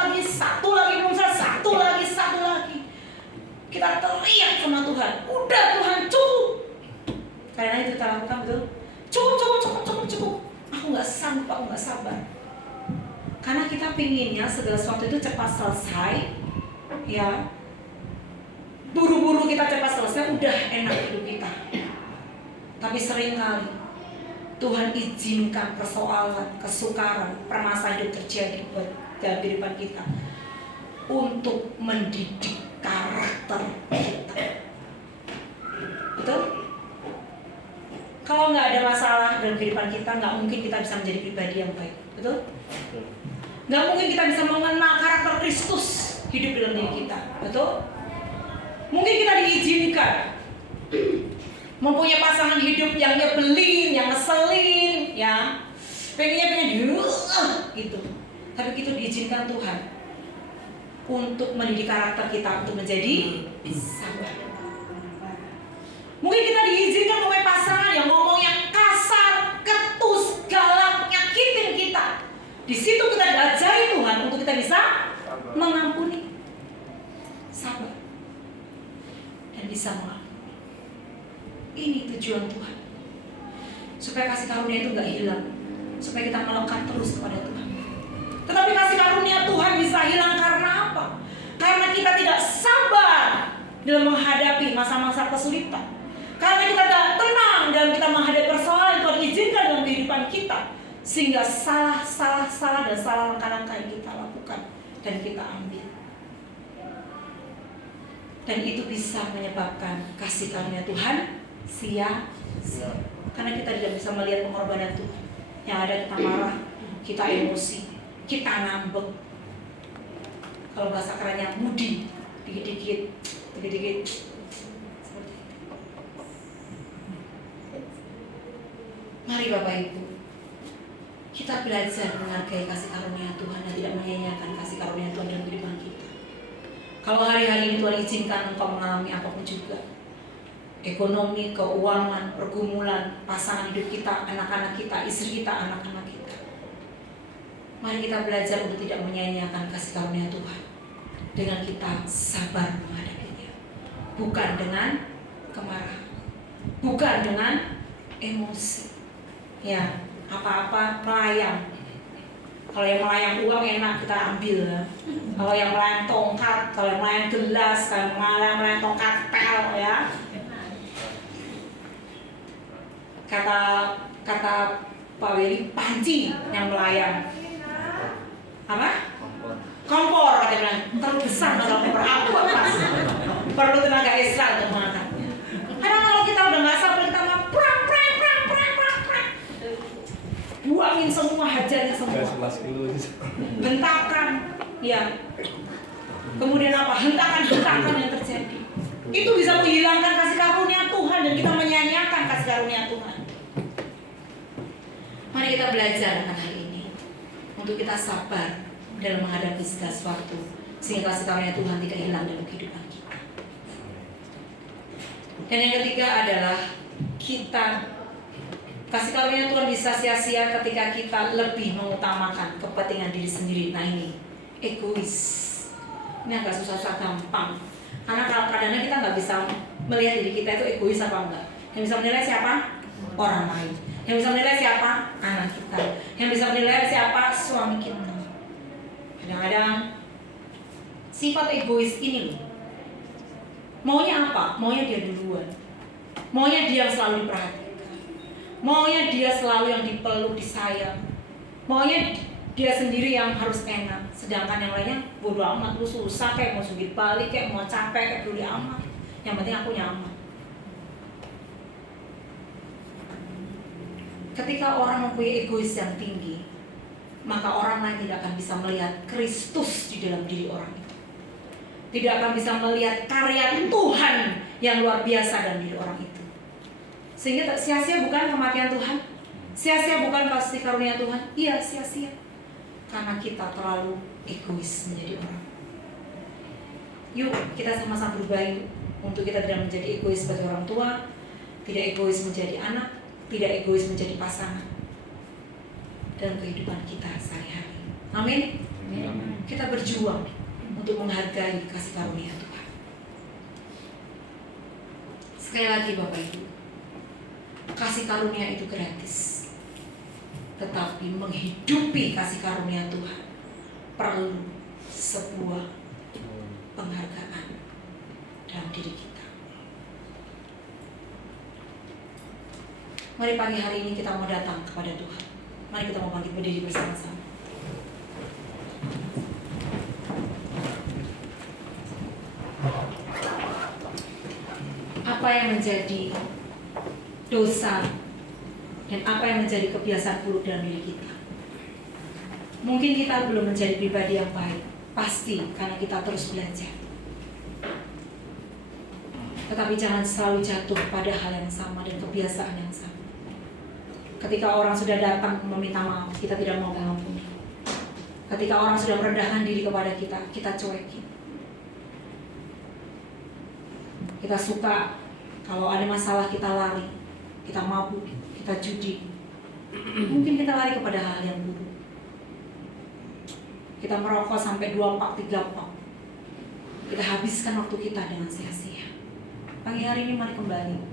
lagi belum selesai, satu lagi. Kita teriak sama Tuhan, udah Tuhan cukup. Karena itu kita lakukan, betul? Cukup. Aku nggak sanggup, aku nggak sabar. Karena kita pinginnya segala sesuatu itu cepat selesai, ya. Buru-buru kita cepat selesai, udah enak hidup kita. Tapi seringkali Tuhan izinkan persoalan, kesukaran, permasalahan hidup terjadi dalam kehidupan kita untuk mendidik karakter kita. Betul? Kalau nggak ada masalah dalam kehidupan kita, nggak mungkin kita bisa menjadi pribadi yang baik. Betul? Nggak mungkin kita bisa mengenal karakter Kristus hidup dalam diri kita. Betul? Mungkin kita diizinkan mempunyai pasangan hidup yang nyebelin, yang ngeselin, ya, pengen gitu. Tapi itu diizinkan Tuhan untuk mendidik karakter kita untuk menjadi sabar. Mungkin kita diizinkan oleh pasangan yang ngomong yang kasar, ketus, galak, nyakitin kita. Di situ kita diajari Tuhan untuk kita bisa mengampuni, sabar, dan bisa mengampuni. Ini tujuan Tuhan, supaya kasih karunia itu nggak hilang, supaya kita melekat terus kepada Tuhan. Tetapi kasih karunia Tuhan bisa hilang karena apa? Karena kita tidak sabar dalam menghadapi masa-masa kesulitan. Karena kita tidak tenang dalam kita menghadapi persoalan yang Tuhan izinkan dalam kehidupan kita, sehingga salah dan salah langkah-langkah yang kita lakukan dan kita ambil. Dan itu bisa menyebabkan kasih karunia Tuhan sia-sia. Karena kita tidak bisa melihat pengorbanan Tuhan. Yang ada kita marah, kita emosi, kita ngambek. Kalau bahasa kerennya mudi, dikit-dikit. Seperti itu. Mari Bapak Ibu, kita belajar menghargai kasih karunia Tuhan dan tidak menyia-nyiakan kasih karunia Tuhan dalam kehidupan kita. Kalau hari-hari ini Tuhan izinkan engkau mengalami apapun juga, ekonomi, keuangan, pergumulan, pasangan hidup kita, anak-anak kita, istri kita, anak-anak kita, mari kita belajar untuk tidak menyia-nyiakan kasih karunia Tuhan dengan kita sabar menghadapinya, bukan dengan kemarahan, bukan dengan emosi. Ya, apa-apa melayang. Kalau yang melayang uang enak kita ambil. Kalau yang melayang tongkat, kalau yang melayang gelas, kalau yang melayang tongkat pel, ya. Kata Pak Willy, panci yang melayang. Apa? Kompor katanya bilang, terlalu besar kalau kompor aku pas. Perlu tenaga ekstra untuk mengangkatnya. Karena kalau kita udah nggak sabar, kita mau prang, buangin semua, hajarnya semua, bentakan, ya. Kemudian apa? Hentakan yang terjadi. Itu bisa menghilangkan kasih karunia Tuhan dan kita menyia-nyiakan kasih karunia Tuhan. Mari kita belajar akan hal ini untuk kita sabar dalam menghadapi segala sesuatu, sehingga kasih karunia Tuhan tidak hilang dalam kehidupan kita. Dan yang ketiga adalah kasih karunia Tuhan bisa sia-sia ketika kita lebih mengutamakan kepentingan diri sendiri. Nah ini, egois. Ini agak susah-susah gampang. Karena kadang-kadang kita nggak bisa melihat diri kita itu egois apa enggak. Yang bisa menilai siapa? Orang lain. Yang bisa menilai siapa? Anak kita. Yang bisa menilai siapa? Suami kita. Kadang-kadang sifat egois ini loh, maunya apa? Maunya dia duluan. Maunya dia selalu diperhatikan. Maunya dia selalu yang dipeluk, disayang. Maunya dia sendiri yang harus enak. Sedangkan yang lainnya bodo amat, lu susah kayak mau sugih balik, kayak mau capek, kayak peduli amat. Yang penting aku nyaman. Ketika orang mempunyai egois yang tinggi, maka orang lain tidak akan bisa melihat Kristus di dalam diri orang itu. Tidak akan bisa melihat karya Tuhan yang luar biasa dalam diri orang itu. Sehingga sia-sia bukan kematian Tuhan, sia-sia bukan kasih karunia Tuhan. Iya, sia-sia karena kita terlalu egois menjadi orang. Yuk kita sama-sama berubah untuk kita tidak menjadi egois sebagai orang tua, tidak egois menjadi anak, tidak egois menjadi pasangan dalam kehidupan kita sehari-hari. Amin. Kita berjuang untuk menghargai kasih karunia Tuhan. Sekali lagi Bapak Ibu, kasih karunia itu gratis, tetapi menghidupi kasih karunia Tuhan perlu sebuah penghargaan dalam diri kita. Mari pagi hari ini kita mau datang kepada Tuhan. Mari kita mau bangkit berdiri bersama-sama. Apa yang menjadi dosa dan apa yang menjadi kebiasaan buruk dalam diri kita? Mungkin kita belum menjadi pribadi yang baik, pasti karena kita terus belajar. Tetapi jangan selalu jatuh pada hal yang sama dan kebiasaan yang sama. Ketika orang sudah datang meminta maaf, kita tidak mau mengampuni. Ketika Ketika orang sudah merendahkan diri kepada kita, kita cuekin. Kita suka kalau ada masalah kita lari, kita mabuk, kita judi. Mungkin kita lari kepada hal yang buruk. Kita merokok sampai 2 pak, 3 pak. Kita habiskan waktu kita dengan sia-sia. Pagi hari ini mari kembali.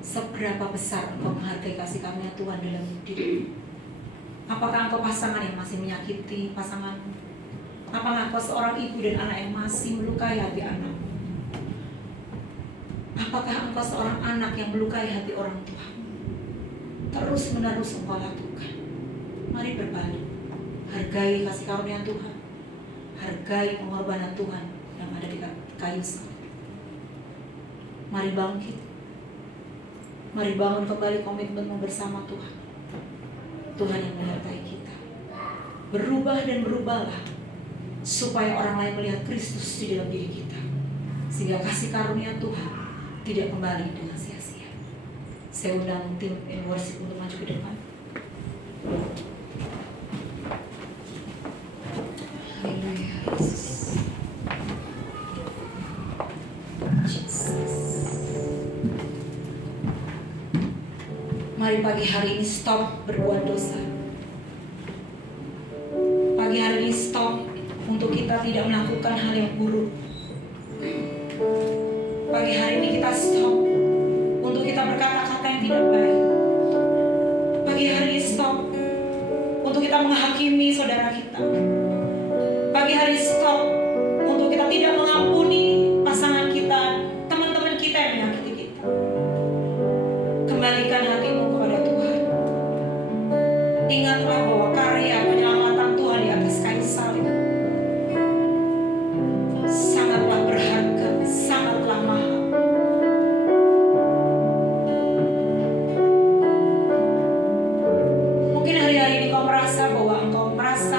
Seberapa besar engkau menghargai kasih karunia Tuhan dalam dirimu? Apakah engkau pasangan yang masih menyakiti pasanganmu? Apakah engkau seorang ibu dan anak yang masih melukai hati anakmu? Apakah engkau seorang anak yang melukai hati orang tua? Terus menerus engkau lakukan. Mari berbalik. Hargai kasih karunia Tuhan. Hargai pengorbanan Tuhan yang ada di kayu salib. Mari bangkit. Mari bangun kembali komitmenmu bersama Tuhan. Tuhan yang menyertai kita. Berubah dan berubahlah supaya orang lain melihat Kristus di dalam diri kita. Sehingga kasih karunia Tuhan tidak kembali dengan sia-sia. Saya undang tim worship untuk maju ke depan. Haleluya, Yesus. Mari pagi hari ini stop berbuat dosa. Pagi hari ini stop untuk kita tidak melakukan hal yang buruk. Pagi hari ini kita stop untuk kita berkata-kata yang tidak baik. Pagi hari ini stop untuk kita menghakimi saudara kita. Pagi hari stop untuk kita tidak mengampuni pasangan kita, teman-teman kita yang menyakiti kita. Kembalikan hatimu kepada Tuhan. Ingatlah bahwa karya penyelamatan Tuhan di atas kayu salib sangatlah berharga, sangatlah mahal. Mungkin hari-hari ini kau merasa bahwa engkau merasa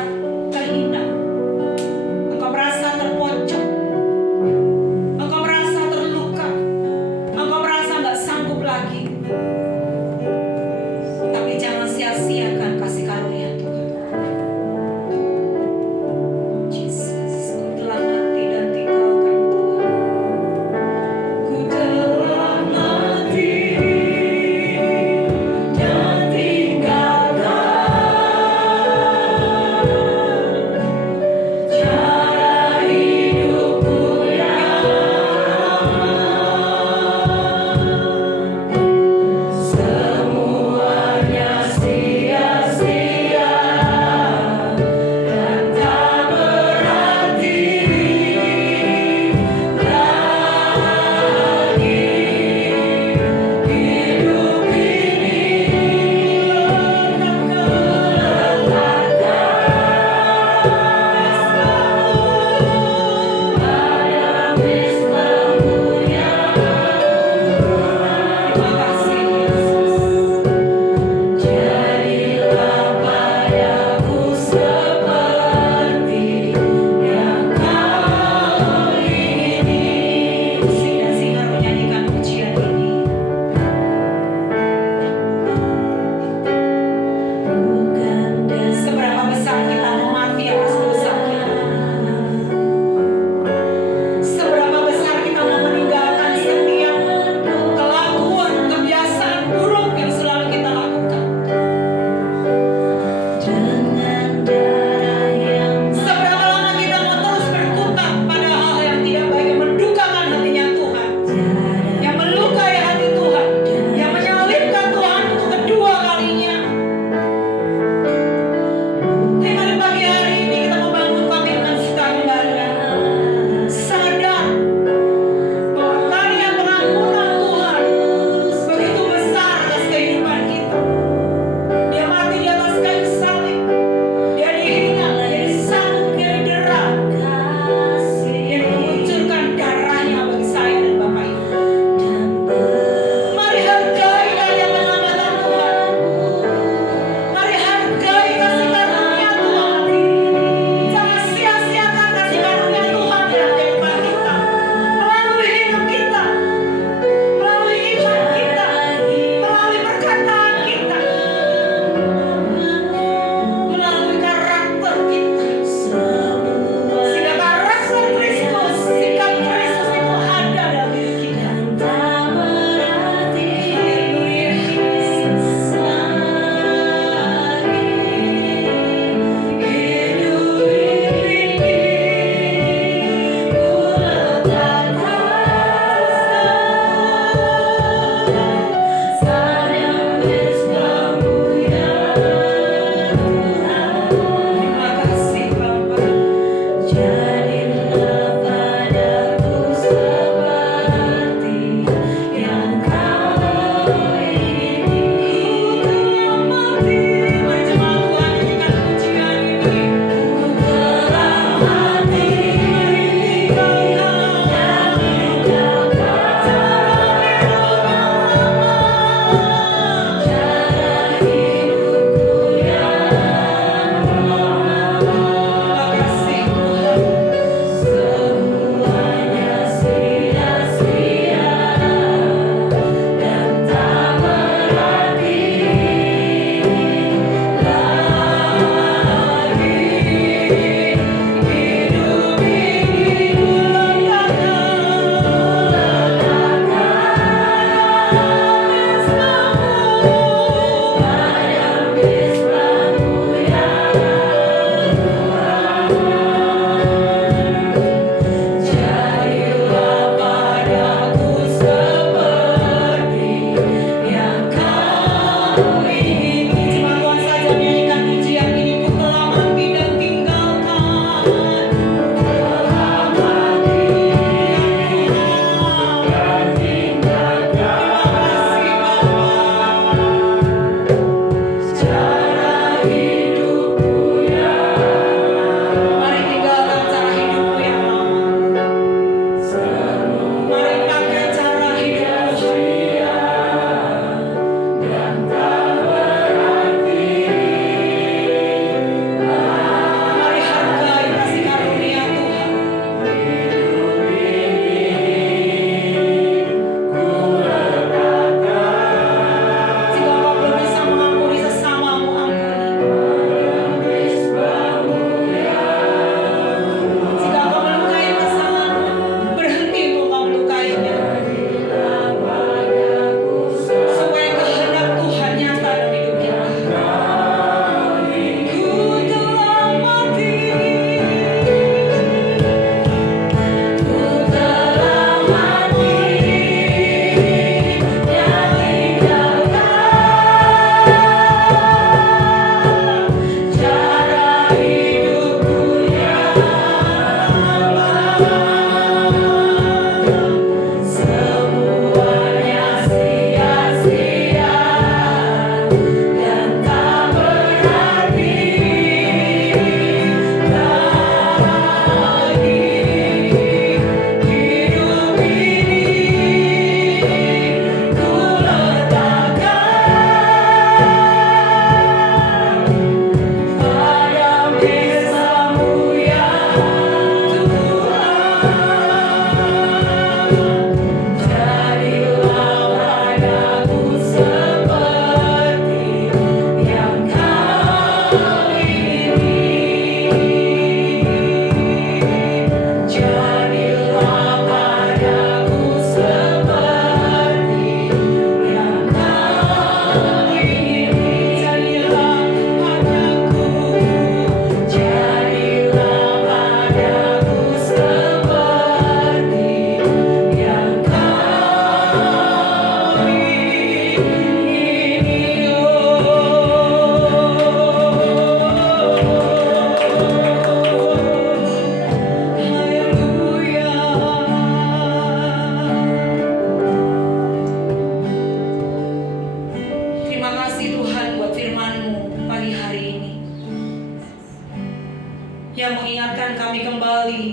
yang mengingatkan kami kembali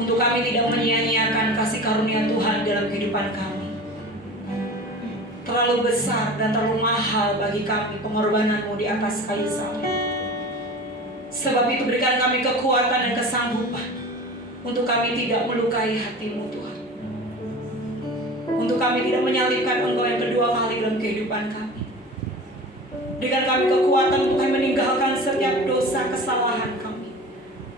untuk kami tidak menyia-nyiakan kasih karunia Tuhan dalam kehidupan kami. Terlalu besar dan terlalu mahal bagi kami pengorbanan-Mu di atas kayu salib. Sebab itu berikan kami kekuatan dan kesanggupan untuk kami tidak melukai hati-Mu Tuhan. Untuk kami tidak menyalibkan Engkau yang kedua kali dalam kehidupan kami. Berikan kami kekuatan untuk kami meninggalkan setiap dosa kesalahan kami.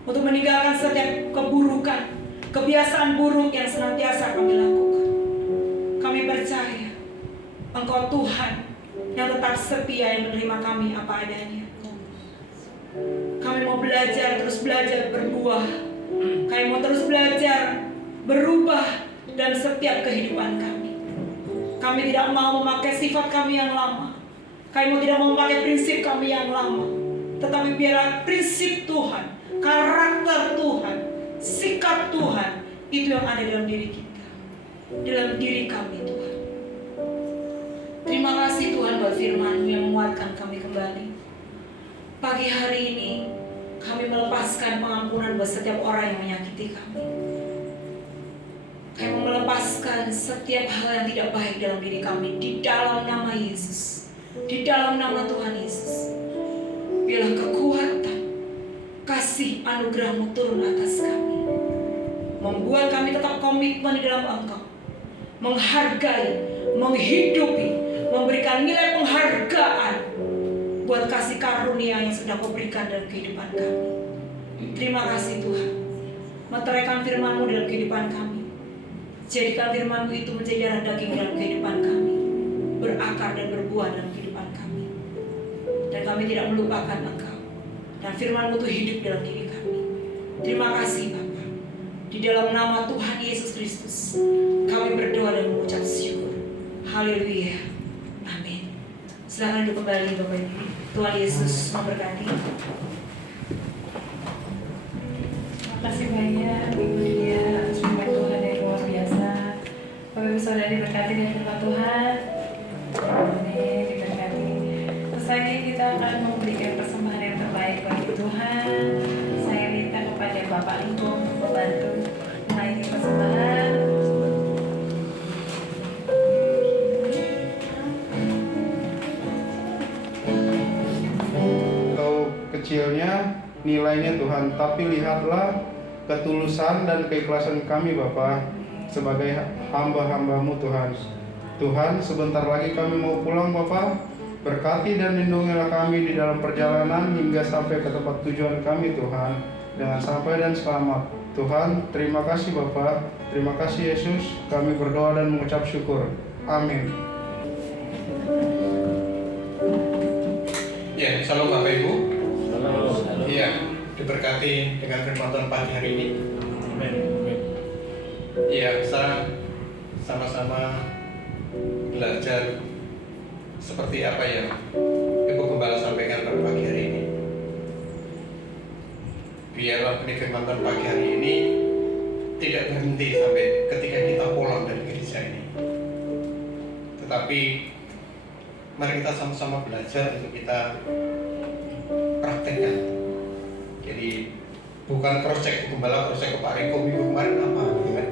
Untuk meninggalkan setiap keburukan, kebiasaan buruk yang senantiasa kami lakukan. Kami percaya Engkau Tuhan yang tetap setia yang menerima kami apa adanya. Kami mau belajar, terus belajar berbuah. Kami mau terus belajar berubah dalam setiap kehidupan kami. Kami tidak mau memakai sifat kami yang lama. Kami tidak mau memakai prinsip kami yang lama. Tetapi biarlah prinsip Tuhan, karakter Tuhan, sikap Tuhan itu yang ada dalam diri kita, dalam diri kami Tuhan. Terima kasih Tuhan buat firman-Mu yang menguatkan kami kembali. Pagi hari ini kami melepaskan pengampunan buat setiap orang yang menyakiti kami. Kami melepaskan setiap hal yang tidak baik dalam diri kami di dalam nama Yesus, di dalam nama Tuhan Yesus. Biarlah kekuatan, kasih anugerah-Mu turun atas kami, membuat kami tetap komitmen di dalam Engkau, menghargai, menghidupi, memberikan nilai penghargaan buat kasih karunia yang sudah Kau berikan dalam kehidupan kami. Terima kasih Tuhan. Meteraikan firman-Mu dalam kehidupan kami. Jadikan firman-Mu itu menjadi darah daging dalam kehidupan kami, berakar dan berbuah dalam kehidupan kami. Dan kami tidak melupakan Engkau. Dan firman-Mu itu hidup dalam diri kami. Terima kasih Bapa. Di dalam nama Tuhan Yesus Kristus kami berdoa dan mengucap syukur. Haleluya. Amin. Silakan duduk kembali Bapak Ibu. Tuhan Yesus memberkati. Terima kasih banyak Ibu Lydia atas firman Tuhan yang luar biasa. Bapak Ibu Saudara diberkati dengan firman Tuhan. Amin, diberkati. Terus lagi kita akan memberikan persembahan yang terbaik bagi Tuhan. Saya minta kepada Bapak Ibu untuk membantu menaiki persembahan. Kecilnya nilainya Tuhan, tapi lihatlah ketulusan dan keikhlasan kami Bapa sebagai hamba-hamba-Mu Tuhan. Tuhan, sebentar lagi kami mau pulang Bapa. Berkati dan lindungilah kami di dalam perjalanan hingga sampai ke tempat tujuan kami Tuhan, dengan sampai dan selamat. Tuhan, terima kasih Bapa, terima kasih Yesus. Kami berdoa dan mengucap syukur. Amin. Ya, salam Bapak Ibu. Iya, diberkati dengan firman Tuhan pagi hari ini. Iya, kita sama-sama belajar seperti apa yang Ibu Gembala sampaikan pada pagi hari ini. Biarlah firman Tuhan pagi hari ini tidak berhenti sampai ketika kita pulang dari gereja ini. Tetapi mari kita sama-sama belajar untuk kita praktekkan. Jadi bukan cross check Gembala, cross check ke Pak Riko minggu kemarin apa gitu kan.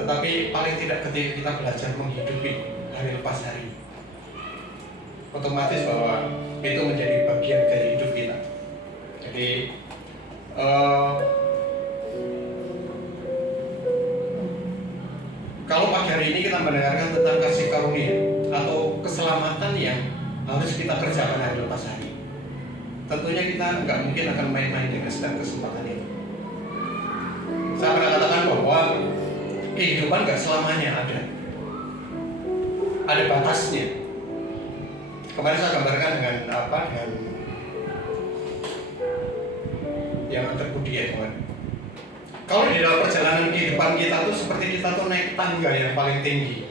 Tetapi paling tidak ketika kita belajar menghidupi hari lepas hari, otomatis bahwa itu menjadi bagian dari hidup kita. Jadi kalau pagi hari ini kita mendengarkan tentang kasih karunia atau keselamatan yang harus kita kerjakan hari lepas hari, tentunya kita nggak mungkin akan main-main dengan setiap kesempatan itu. Saya pernah katakan bahwa kehidupan nggak selamanya ada batasnya. Kemarin saya gambarkan dengan dengan yang terbudi ya teman. Kalau di dalam perjalanan kehidupan kita tuh seperti kita tuh naik tangga yang paling tinggi.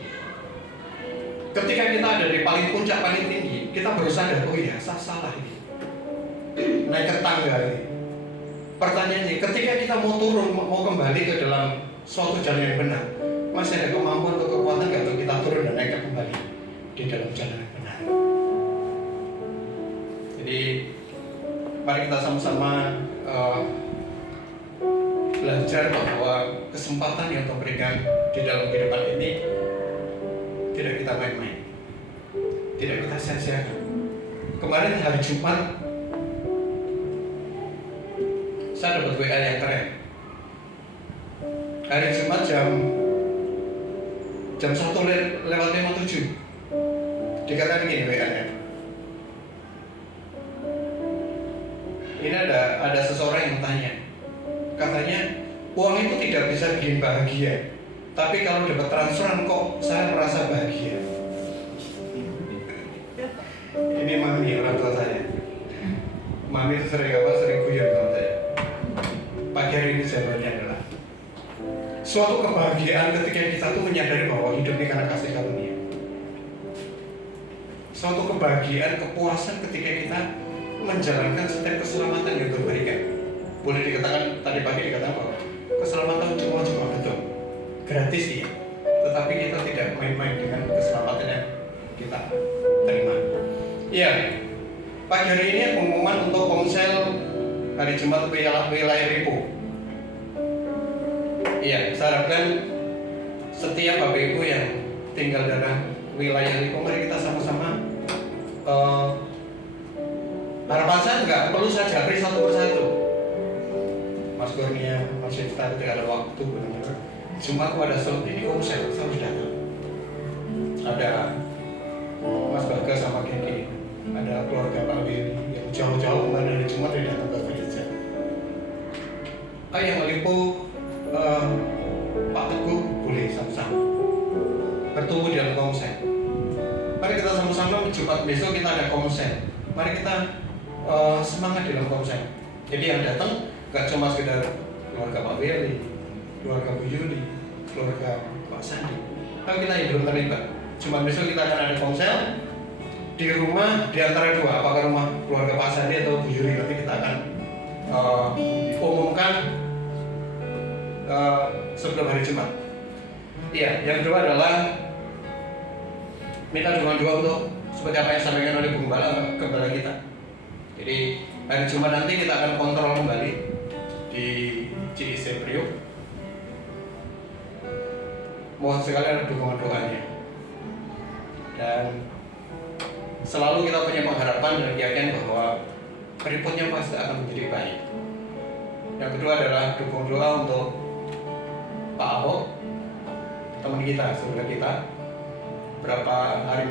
Ketika kita ada di paling puncak paling tinggi, kita baru sadar, oh iya, saya salah ini. Naik ke tangga ini. Pertanyaannya, ketika kita mau turun, mau kembali ke dalam suatu jalan yang benar, masih ada kemampuan atau kekuatan nggak untuk kita turun dan naik kembali di dalam jalan yang benar? Jadi, mari kita sama-sama belajar bahwa kesempatan yang Tuhan berikan di dalam kehidupan ini tidak kita main-main, tidak kita sia-siakan. Kemarin hari Jumat saya dapat WA yang keren. Hari Jumat jam 1:57 dikatakan gini WA-nya. Ini ada seseorang yang tanya, katanya uang itu tidak bisa bikin bahagia, tapi kalau dapat transferan kok saya merasa bahagia. Ini mami orang tua saya. Mami itu sering guyon sama saya. Pagi hari ini jawabannya adalah suatu kebahagiaan ketika kita tuh menyadari bahwa hidup ini karena kasih karunia. Suatu kebahagiaan, kepuasan ketika kita menjalankan setiap keselamatan yang Tuhan berikan. Boleh dikatakan, tadi pagi dikatakan bahwa keselamatan cuma betul, gratis iya, tetapi kita tidak main-main dengan keselamatan yang kita terima. Iya, pagi hari ini pengumuman untuk Komsel hari Jumat wilayah Lipo. Iya, saya harapkan setiap Bapak Ibu yang tinggal dalam wilayah Lipo, mari kita sama-sama harapan saya nggak perlu saya japri satu persatu. Mas Kurnia, Mas Yifta, ketika ada waktu benar-benar Jumat ada slot ini Komsel, saya harus datang. Ada Mas Bagas sama Kiki, ada keluarga Pak Willy yang jauh-jauh kemarin dari Jumat dia datang ke gereja. Yang Lipo Pak Teguh boleh sama-sama bertemu di dalam Komsel. Mari kita sama-sama Jumat besok kita ada Komsel. Mari kita semangat di dalam Komsel. Jadi yang datang gak cuma sekedar keluarga Pak Willy, keluarga Bu Yuli, keluarga Pak Sandi, tapi kita yang belum terlibat. Jumat besok kita akan ada Komsel di rumah di antara dua, apakah rumah keluarga Pak Sandi atau Bu Yuli. Nanti kita akan umumkan sebelum hari Jumat. Iya, yang kedua adalah minta dukungan untuk seperti apa yang disampaikan oleh Bu Gembala kita. Jadi hari Jumat nanti kita akan kontrol kembali di CIC Priok. Mohon sekali ada dukungan doanya. Dan selalu kita punya pengharapan dan yakin bahwa berikutnya pasti akan menjadi baik. Yang kedua adalah dukung doa untuk Pak Ahok, teman kita, saudara kita. Berapa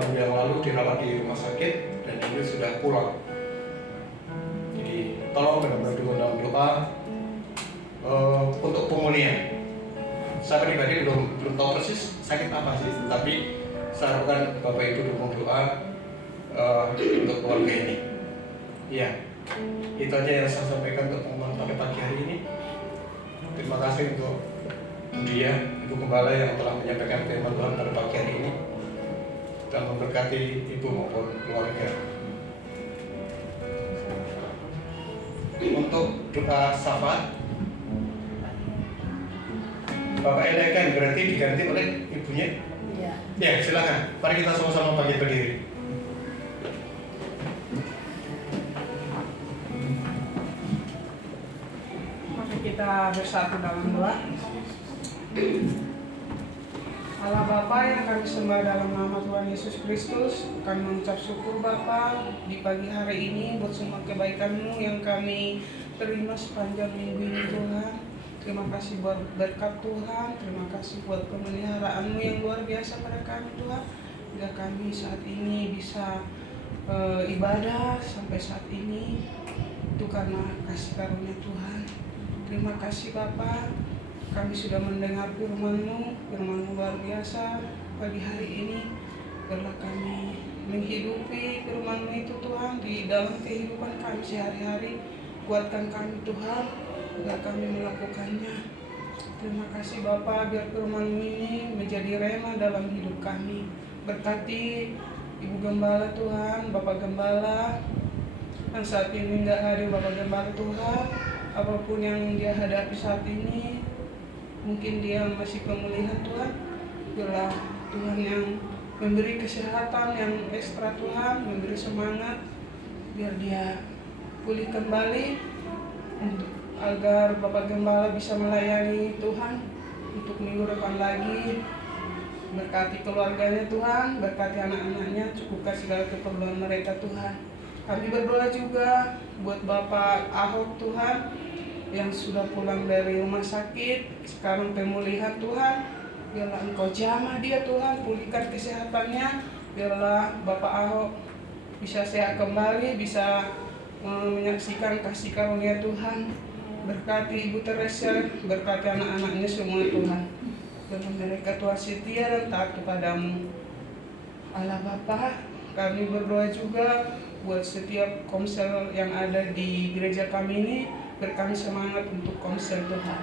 minggu yang lalu dirawat di rumah sakit dan ini sudah pulang. Jadi tolong benar-benar dukung dalam doa untuk pemulihan. Saya pribadi belum tahu persis sakit apa sih, tapi saya harapkan Bapak Ibu dukung doa untuk keluarga ini. Iya, itu aja yang saya sampaikan untuk pengumuman pada pagi hari ini. Terima kasih untuk Dia, Ibu Gembala yang telah menyampaikan firman Tuhan pada pagi hari ini dan memberkati Ibu maupun keluarga. Untuk doa syafaat, Bapak Elekan berarti diganti oleh ibunya. Iya. Ya, silakan. Mari kita sama-sama bangkit berdiri. Mari kita bersatu dalam doa. Allah Bapa yang kami sembah dalam nama Tuhan Yesus Kristus, kami mengucap syukur Bapa di pagi hari ini buat semua kebaikan-Mu yang kami terima sepanjang minggu ini Tuhan. Terima kasih buat berkat Tuhan, terima kasih buat pemeliharaan-Mu yang luar biasa pada kami Tuhan. Hingga kami saat ini bisa ibadah sampai saat ini, itu karena kasih karunia Tuhan. Terima kasih Bapa. Kami sudah mendengar firman-Mu luar biasa pagi hari ini. Biarlah kami menghidupi firman-Mu itu Tuhan di dalam kehidupan kami sehari-hari. Kuatkan kami Tuhan, agar kami melakukannya. Terima kasih Bapa, biar firman-Mu ini menjadi rema dalam hidup kami. Berkati Ibu Gembala Tuhan, Bapak Gembala, yang saat ini enggak hadir Bapak Gembala Tuhan. Apapun yang dia hadapi saat ini, mungkin dia masih pemulihan Tuhan. Biarlah Tuhan yang memberi kesehatan yang ekstra Tuhan, memberi semangat biar dia pulih kembali untuk agar Bapak Gembala bisa melayani Tuhan untuk minggu depan lagi. Berkati keluarganya Tuhan, berkati anak-anaknya, cukupkan segala keperluan mereka Tuhan. Kami berdoa juga buat Bapak Ahok Tuhan yang sudah pulang dari rumah sakit, sekarang pemulihan Tuhan. Biarlah Engkau jamah dia Tuhan, pulihkan kesehatannya. Biarlah Bapak Ahok bisa sehat kembali, bisa menyaksikan kasih karunia Tuhan. Berkati Ibu Teresa, berkati anak-anaknya semua Tuhan. Biarlah mereka Tuhan setia dan taat kepadamu. Allah Bapa, kami berdoa juga buat setiap komsel yang ada di gereja kami ini. Berkami semangat untuk komsel Tuhan.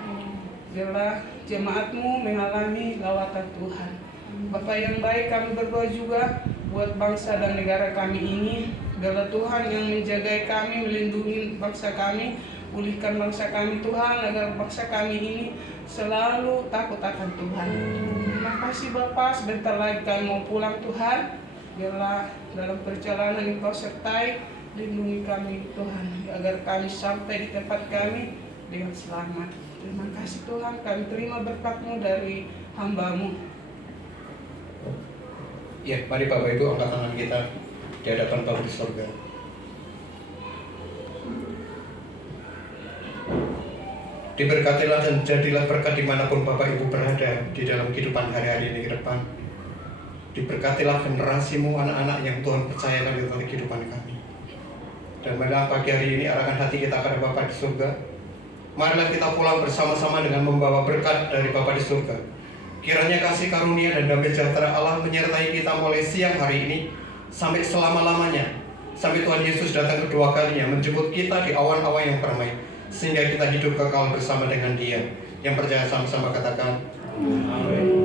Biarlah jemaat-Mu mengalami lawatan Tuhan. Bapa yang baik, kami berdoa juga buat bangsa dan negara kami ini. Biarlah Tuhan yang menjaga kami, melindungi bangsa kami, pulihkan bangsa kami Tuhan, agar bangsa kami ini selalu takut akan Tuhan. Terima kasih Bapa, sebentar lagi kami mau pulang Tuhan. Biarlah dalam perjalanan Engkau sertai, lindungi kami Tuhan, agar kami sampai di tempat kami dengan selamat. Terima kasih Tuhan, kami terima berkat-Mu dari hamba-Mu. Ya, mari Bapak Ibu angkat tangan kita di hadapan Bapa di surga. Diberkatilah dan jadilah berkat dimanapun Bapak Ibu berada di dalam kehidupan hari-hari ini ke depan. Diberkatilah generasimu, anak-anak yang Tuhan percayakan di dalam kehidupan kami. Dan marilah pagi hari ini arahkan hati kita kepada Bapa di surga. Marilah kita pulang bersama-sama dengan membawa berkat dari Bapa di surga. Kiranya kasih karunia dan damai sejahtera Allah menyertai kita mulai siang hari ini sampai selama-lamanya. Sampai Tuhan Yesus datang kedua kalinya menjemput kita di awan-awan yang permai, sehingga kita hidup kekal bersama dengan Dia. Yang percaya sama-sama katakan, Amin.